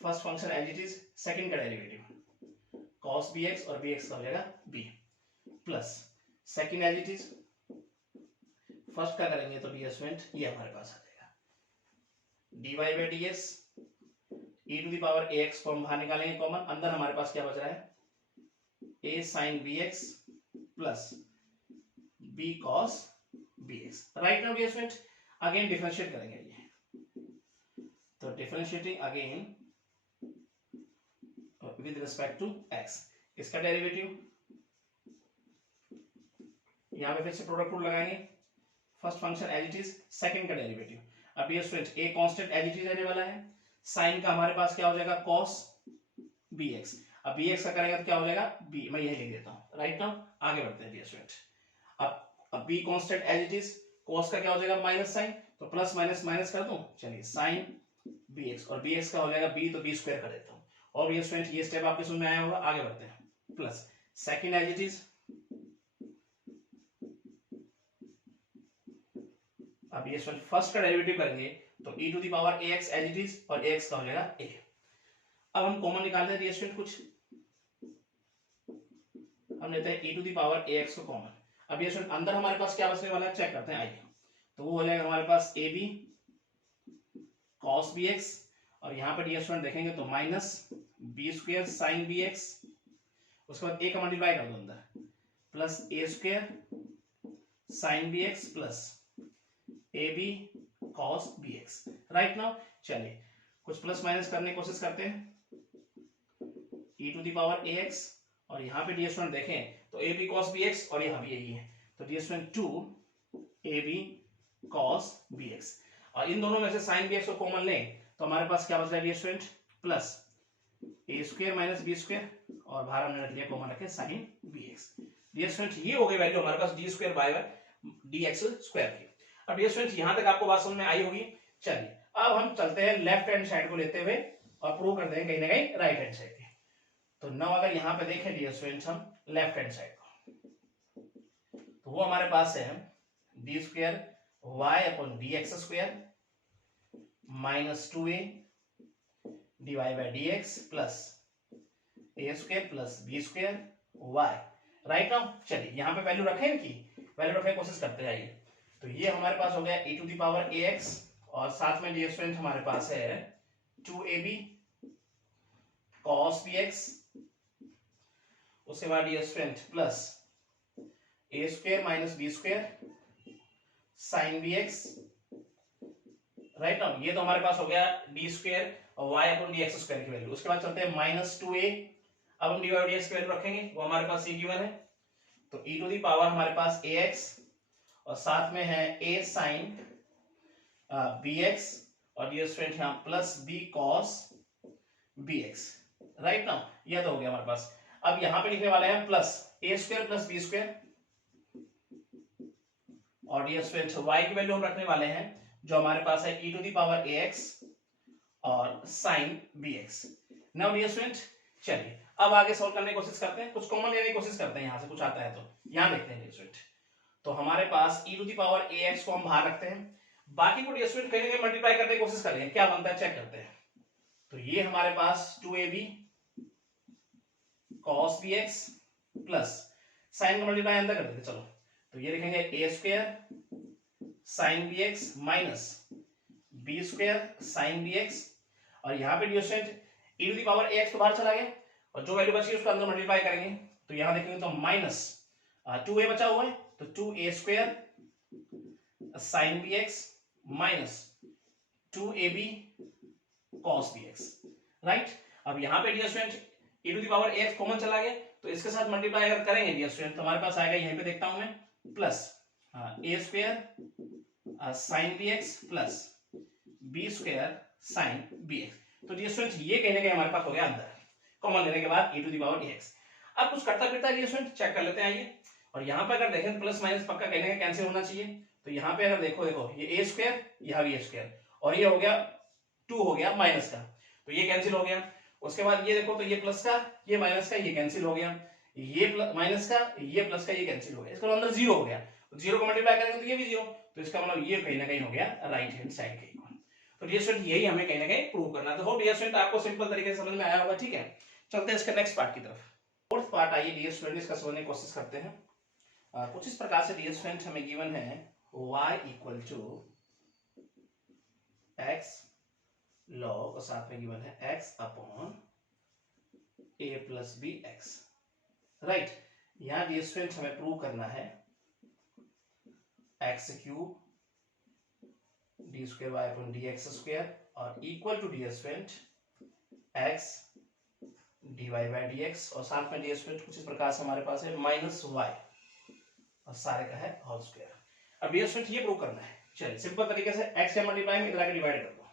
First function as it is, second का डेरिवेटिव cos bx, और bx का हो जाएगा b, plus second as it is, first का करेंगे तो डियर स्टूडेंट ये हमारे पास आ जाएगा dy by D x e to the power ax को हम बाहर निकालेंगे कॉमन, अंदर हमारे पास क्या बच रहा है a sine b x plus b cos b x. Right now dear student again differentiate करेंगे ये, तो differentiating again with respect to x, इसका डेरिवेटिव यहां पे फिर से प्रोडक्ट रूल लगाएंगे, first function as it is, second का डेरिवेटिव। अब ये student a constant as it is रहने वाला है, साइन का हमारे पास क्या हो जाएगा cos bx, अब bx का करेंगे तो क्या हो जाएगा b, मैं यही लिख देता हूं। राइट नाउ आगे बढ़ते हैं डियर स्टूडेंट। अब b constant as it is, cos का क्या हो जाएगा माइनस साइन, तो प्लस माइनस माइनस कर दूं, चलिए sin bx, और bx का हो जाएगा b, तो b स्क्वायर कर देता हूं। और ये स्टूडेंट ये स्टेप आपके समझ में आया होगा, आगे बढ़ते हैं। Plus second as it is, अब ये स्टूडेंट फर्स्ट का डेरिवेटिव करेंगे तो e to the power ax as it is, और ax का हो जाएगा a। अब हम कॉमन निकालते हैं स्टूडेंट कुछ, हम लेते हैं e to the power ax को कॉमन। अब ये स्टूडेंट अंदर हमारे पास क्या बचने वाला है चेक करते हैं, आइए। तो वो हो जाएगा हमारे पास ab cos bx, और यहाँ पर ये स्टूडेंट देखेंगे तो minus b square sin bx, उसके बाद a का मल्टीप्लाई कर दो अंदर, plus a square sin bx plus ab cos bx। Right now चलिए कुछ प्लस माइनस करने की कोशिश करते हैं, e to the power ax, और यहाँ पे डियर स्टूडेंट देखें तो ab cos bx, और यहाँ भी यही है, तो dear student 2 ab cos bx, और इन दोनों में से sin bx को कॉमन लें तो हमारे पास क्या बच रहा है dear student, plus a square minus b square, और बाहर हमने रख लिया कॉमन रखे sin bx। डियर स्टूडेंट ये हो गई वैल्यू हमारे पास d square by dx square की। अब डियर स्टूडेंट यहां तक आपको बात समझ में आई होगी। चलिए अब हम चलते हैं लेफ्ट हैंड साइड को लेते हुए और प्रूव कर देंगे कहीं ना कहीं राइट हैंड साइड की। तो नाउ अगर यहां पे देखें डियर स्टूडेंट हम लेफ्ट हैंड साइड को, तो वो हमारे पास है d square Y upon D x square minus 2a dy by D x plus a square plus b square y. Right now चलिए यहाँ पे वैल्यू रखें इनकी, वैल्यू रखने की कोशिश करते हैं। आइए तो ये हमारे पास हो गया e to the power ax, और साथ में डियर स्टूडेंट हमारे पास है 2ab cos bx, उसके बाद dear student plus a square minus b square sin bx। Right now ये तो हमारे पास हो गया d स्क्वायर और y अपॉन dx स्क्वायर की वैल्यू। उसके बाद चलते हैं माइनस 2a, अब हम dy बाई dx की वैल्यू रखेंगे, वो हमारे पास ये गिवन है, तो e टू द पावर हमारे पास ax, और साथ में है a sin bx, और डियर स्टूडेंट यहाँ plus b cos bx। Right now ये तो हो गया हमारे पास। अब यहाँ पे लिखने वाले हैं plus a square plus b square, और डियर स्टूडेंट y की वैल्यू हम रखने वाले हैं जो हमारे पास है e to the power ax और sin bx। Now dear student चलिए अब आगे सॉल्व करने की कोशिश करते हैं, कुछ कॉमन लेने की कोशिश करते हैं, यहां से कुछ आता है तो यहां देखते हैं डियर स्टूडेंट। तो हमारे पास e to the power ax को हम बाहर रखते हैं, बाकी को डियर स्टूडेंट कहीं ना कहीं मल्टीप्लाई करने की कोशिश करेंगे, क्या बनता है चेक करते हैं। तो ये हमारे पास 2ab cos bx plus sine का मल्टीप्लाई अंदर कर देते, चलो तो ये लिखेंगे a square sin bx minus b square sin bx, और यहाँ पे dear student e to the power ax तो बाहर चला गया, और जो वैल्यू बची उसको अंदर मल्टीप्लाई करेंगे, तो यहाँ देखेंगे तो माइनस 2a बचा हुआ है, तो 2a square sin bx minus 2ab cos bx। Right अब यहाँ पे dear student e to the power ax common चला गया, तो इसके साथ मल्टीप्लाई अगर करेंगे डियर स्टूडेंट तो हमारे पास आएगा, यहीं पे देखता हूं मैं, plus a square sin bx plus b square sin bx। तो डियर स्टूडेंट ये कहने के हमारे पास हो गया अंदर कॉमन लेने के बाद e to the power ax। अब कुछ करता फिरता डियर स्टूडेंट चेक कर लेते हैं, आइए। और यहाँ पे अगर देखें प्लस माइनस पक्का कहने का कैंसिल होना चाहिए, तो यहाँ पे अगर देखो ये a स्क्वायर यहाँ भी a स्क्वायर, और ये हो गया 2 हो गया माइनस का, तो ये कैंसिल हो गया। उसके बाद ये देखो तो ये प्लस का ये माइनस का ये कैंसिल हो गया, ये माइनस का ये प्लस का ये कैंसिल हो गया, इसका अंदर जीरो हो गया, जीरो को मल्टीप्लाई करेंगे तो ये भी जीरो, तो इसका मतलब ये कहीं ना कहीं हो गया राइट हैंड साइड के इक्वल। तो डियर स्टूडेंट यही हमें कहीं ना कहीं प्रूव करना है। तो होप डियर स्टूडेंट आपको सिंपल तरीके से समझ में आया होगा, ठीक है। चलते हैं इसके नेक्स्ट पार्ट की तरफ। फोर्थ पार्ट आइए डियर स्टूडेंट इसका समझने की कोशिश करते हैं। कुछ इस प्रकार से डियर स्टूडेंट हमें गिवन है y equal to x log, और साथ में गिवन है x upon a plus b x. Right. यहां डियर स्टूडेंट हमें प्रूव करना है x cube d square Y upon D x square और equal to dear student x d y by D x, और साथ में डियर स्टूडेंट कुछ इस प्रकार से हमारे पास है माइनस वाई और सारे का है होल स्क्वायर। अब डियर स्टूडेंट ये प्रूव करना है। चलिए सिंपल तरीके से x से मल्टीप्लाई में इधर आके डिवाइड कर दो।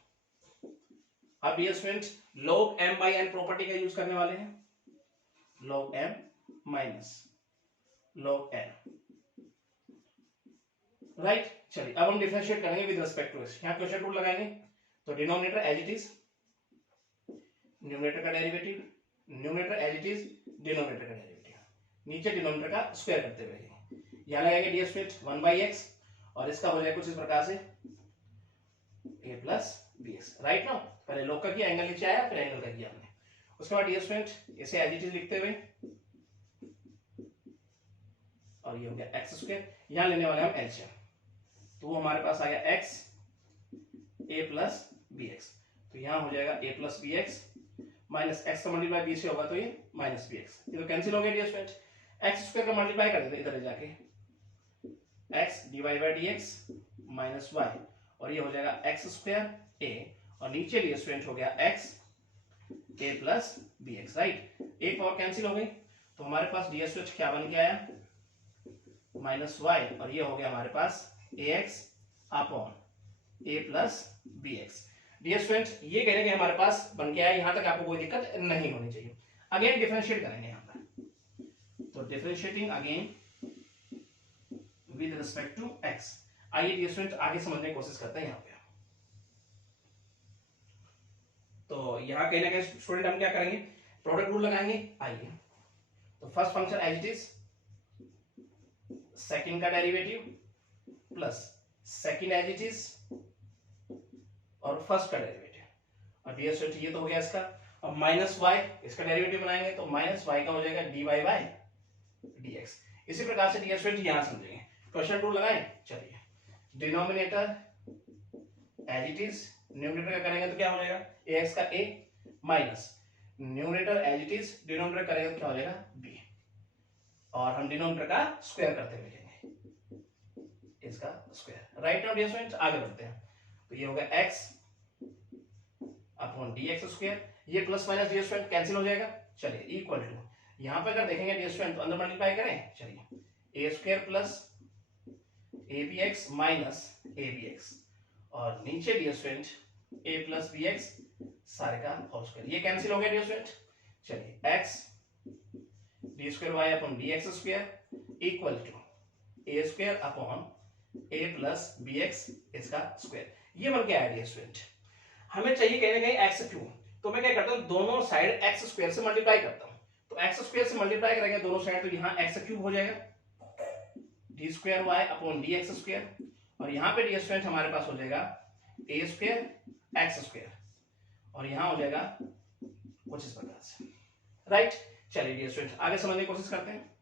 अब dear student log m by n property का यूज करने वाले हैं, log m minus log n, right. चलिए अब हम डिफरेंशिएट करेंगे विद रिस्पेक्ट टू x। यहां क्वेश्चन रूल लगाएंगे तो denominator as it is, numerator का derivative, numerator as it is, denominator का डेरिवेटिव, नीचे डिनोमिनेटर का स्क्वायर करते हुए यहां लगाएंगे डियर स्टूडेंट 1/x और इसका हो जाएगा कुछ इस प्रकार से a प्लस bx, राइट ना। पहले log का किया, एंगल नीचे आया, फिर एंगल का किया हमने। उसके बाद डियर स्टूडेंट इसे एज इट इज लिखते हुए और ये हो गया एक्स स्क्वायर, यहां लेने वाले हम एलसीएम, तो वो हमारे पास आ गया x a प्लस bx, तो यहां हो जाएगा a plus bx minus x का मल्टीप्लाई b से होगा तो ये माइनस bx, ये तो कैंसिल हो गया डियर स्टूडेंट। एक्स स्क्वायर का मल्टीप्लाई कर देते इधर जाके x dy by dx minus y और ये हो जाएगा एक्स स्क्वायर a और नीचे डियर स्टूडेंट हो गया x a plus bx, right. एक पावर कैंसिल हो गई तो हमारे पास डियर स्टूडेंट क्या बन के आया माइनस y और ये हो गया हमारे पास ax upon a plus bx। Dear student ये कहने के हमारे पास बन के आया, यहां तक आपको कोई दिक्कत नहीं होनी चाहिए। अगेन डिफरेंशिएट करेंगे यहां पर, तो differentiating again with respect to x। आइए डियर स्टूडेंट आगे समझने की कोशिश करते हैं। यहां पे तो यहां कहीं ना कहीं स्टूडेंट हम क्या करेंगे, प्रोडक्ट रूल लगाएंगे। आइए तो first function as it is, second का derivative plus second as it is और फर्स्ट का डेरिवेटिव, और डियर स्टूडेंट ये तो हो गया इसका। अब माइनस y इसका डेरिवेटिव बनाएंगे तो माइनस y का हो जाएगा dy बाई dx। इसी प्रकार से डियर स्टूडेंट यहां समझेंगे, क्वेश्चन रूल लगाएं। चलिए denominator as it is, numerator का करेंगे तो क्या हो जाएगा ax का a minus numerator as it is, denominator करेंगे तो क्या हो जाएगा b और हम डिनोमिनेटर का स्क्वायर करते हुए लिखेंगे इसका square, right. Now dear student आगे बढ़ते हैं, तो ये हो गया x अपॉन dx स्क्वायर, ये plus minus dear student cancel हो जाएगा। चलिए इक्वल टू, यहां पर अगर देखेंगे डियर स्टूडेंट तो अंदर मल्टीप्लाई करें, चलिए a square plus abx minus abx और नीचे dear student a plus bx सारे का होल स्क्वायर, ये कैंसिल हो गया डियर स्टूडेंट। चलिए x d square Y upon dx square equal to a square upon a plus bx इसका square, ये बन के आया डियर स्टूडेंट। हमें चाहिए कहीं ना कहीं x क्यूब, तो मैं क्या करता हूं दोनों साइड x स्क्वायर से मल्टीप्लाई करता हूं, तो x स्क्वायर से मल्टीप्लाई करेंगे दोनों साइड तो यहां x क्यूब हो जाएगा D square Y upon dx square, और यहां पे डियर स्टूडेंट हमारे पास हो जाएगा a स्क्वायर x स्क्वायर और यहां हो जाएगा कुछ इस प्रकार से, राइट। चलिए डियर स्टूडेंट आगे समझने की कोशिश करते हैं।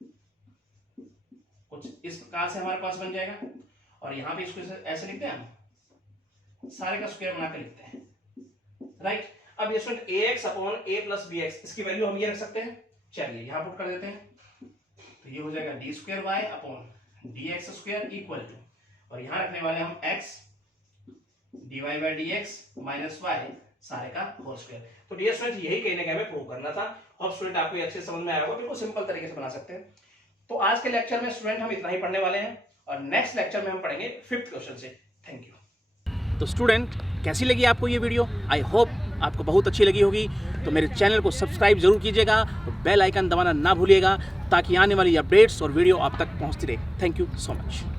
कुछ इस प्रकार से हमारे पास बन जाएगा और यहां पे इसको ऐसे लिखते हैं, हम सारे का स्क्वायर बनाकर लिखते हैं, राइट। अब ये student ax upon a plus bx इसकी वैल्यू हम ये रख सकते हैं, चलिए यहां पुट कर देते हैं, तो ये हो जाएगा D square Y upon dx square equal to, और यहां रखने वाले हम x dy by dx minus y सारे का होल स्क्वायर। तो डियर स्टूडेंट यही कहने का हमें प्रूव करना था, और स्टूडेंट आपको अच्छे से समझ में आया होगा, बिल्कुल सिंपल तरीके से बना सकते हैं। तो आज के लेक्चर में स्टूडेंट हम इतना ही पढ़ने वाले हैं और नेक्स्ट लेक्चर में हम पढ़ेंगे 5th क्वेश्चन से। Thank you. तो स्टूडेंट कैसी लगी आपको ये वीडियो, आई होप आपको बहुत अच्छी लगी होगी। तो मेरे चैनल को सब्सक्राइब जरूर कीजिएगा और बेल आइकन दबाना ना भूलिएगा ताकि आने वाली अपडेट्स और वीडियो आप तक पहुंचती रहे। Thank you so much.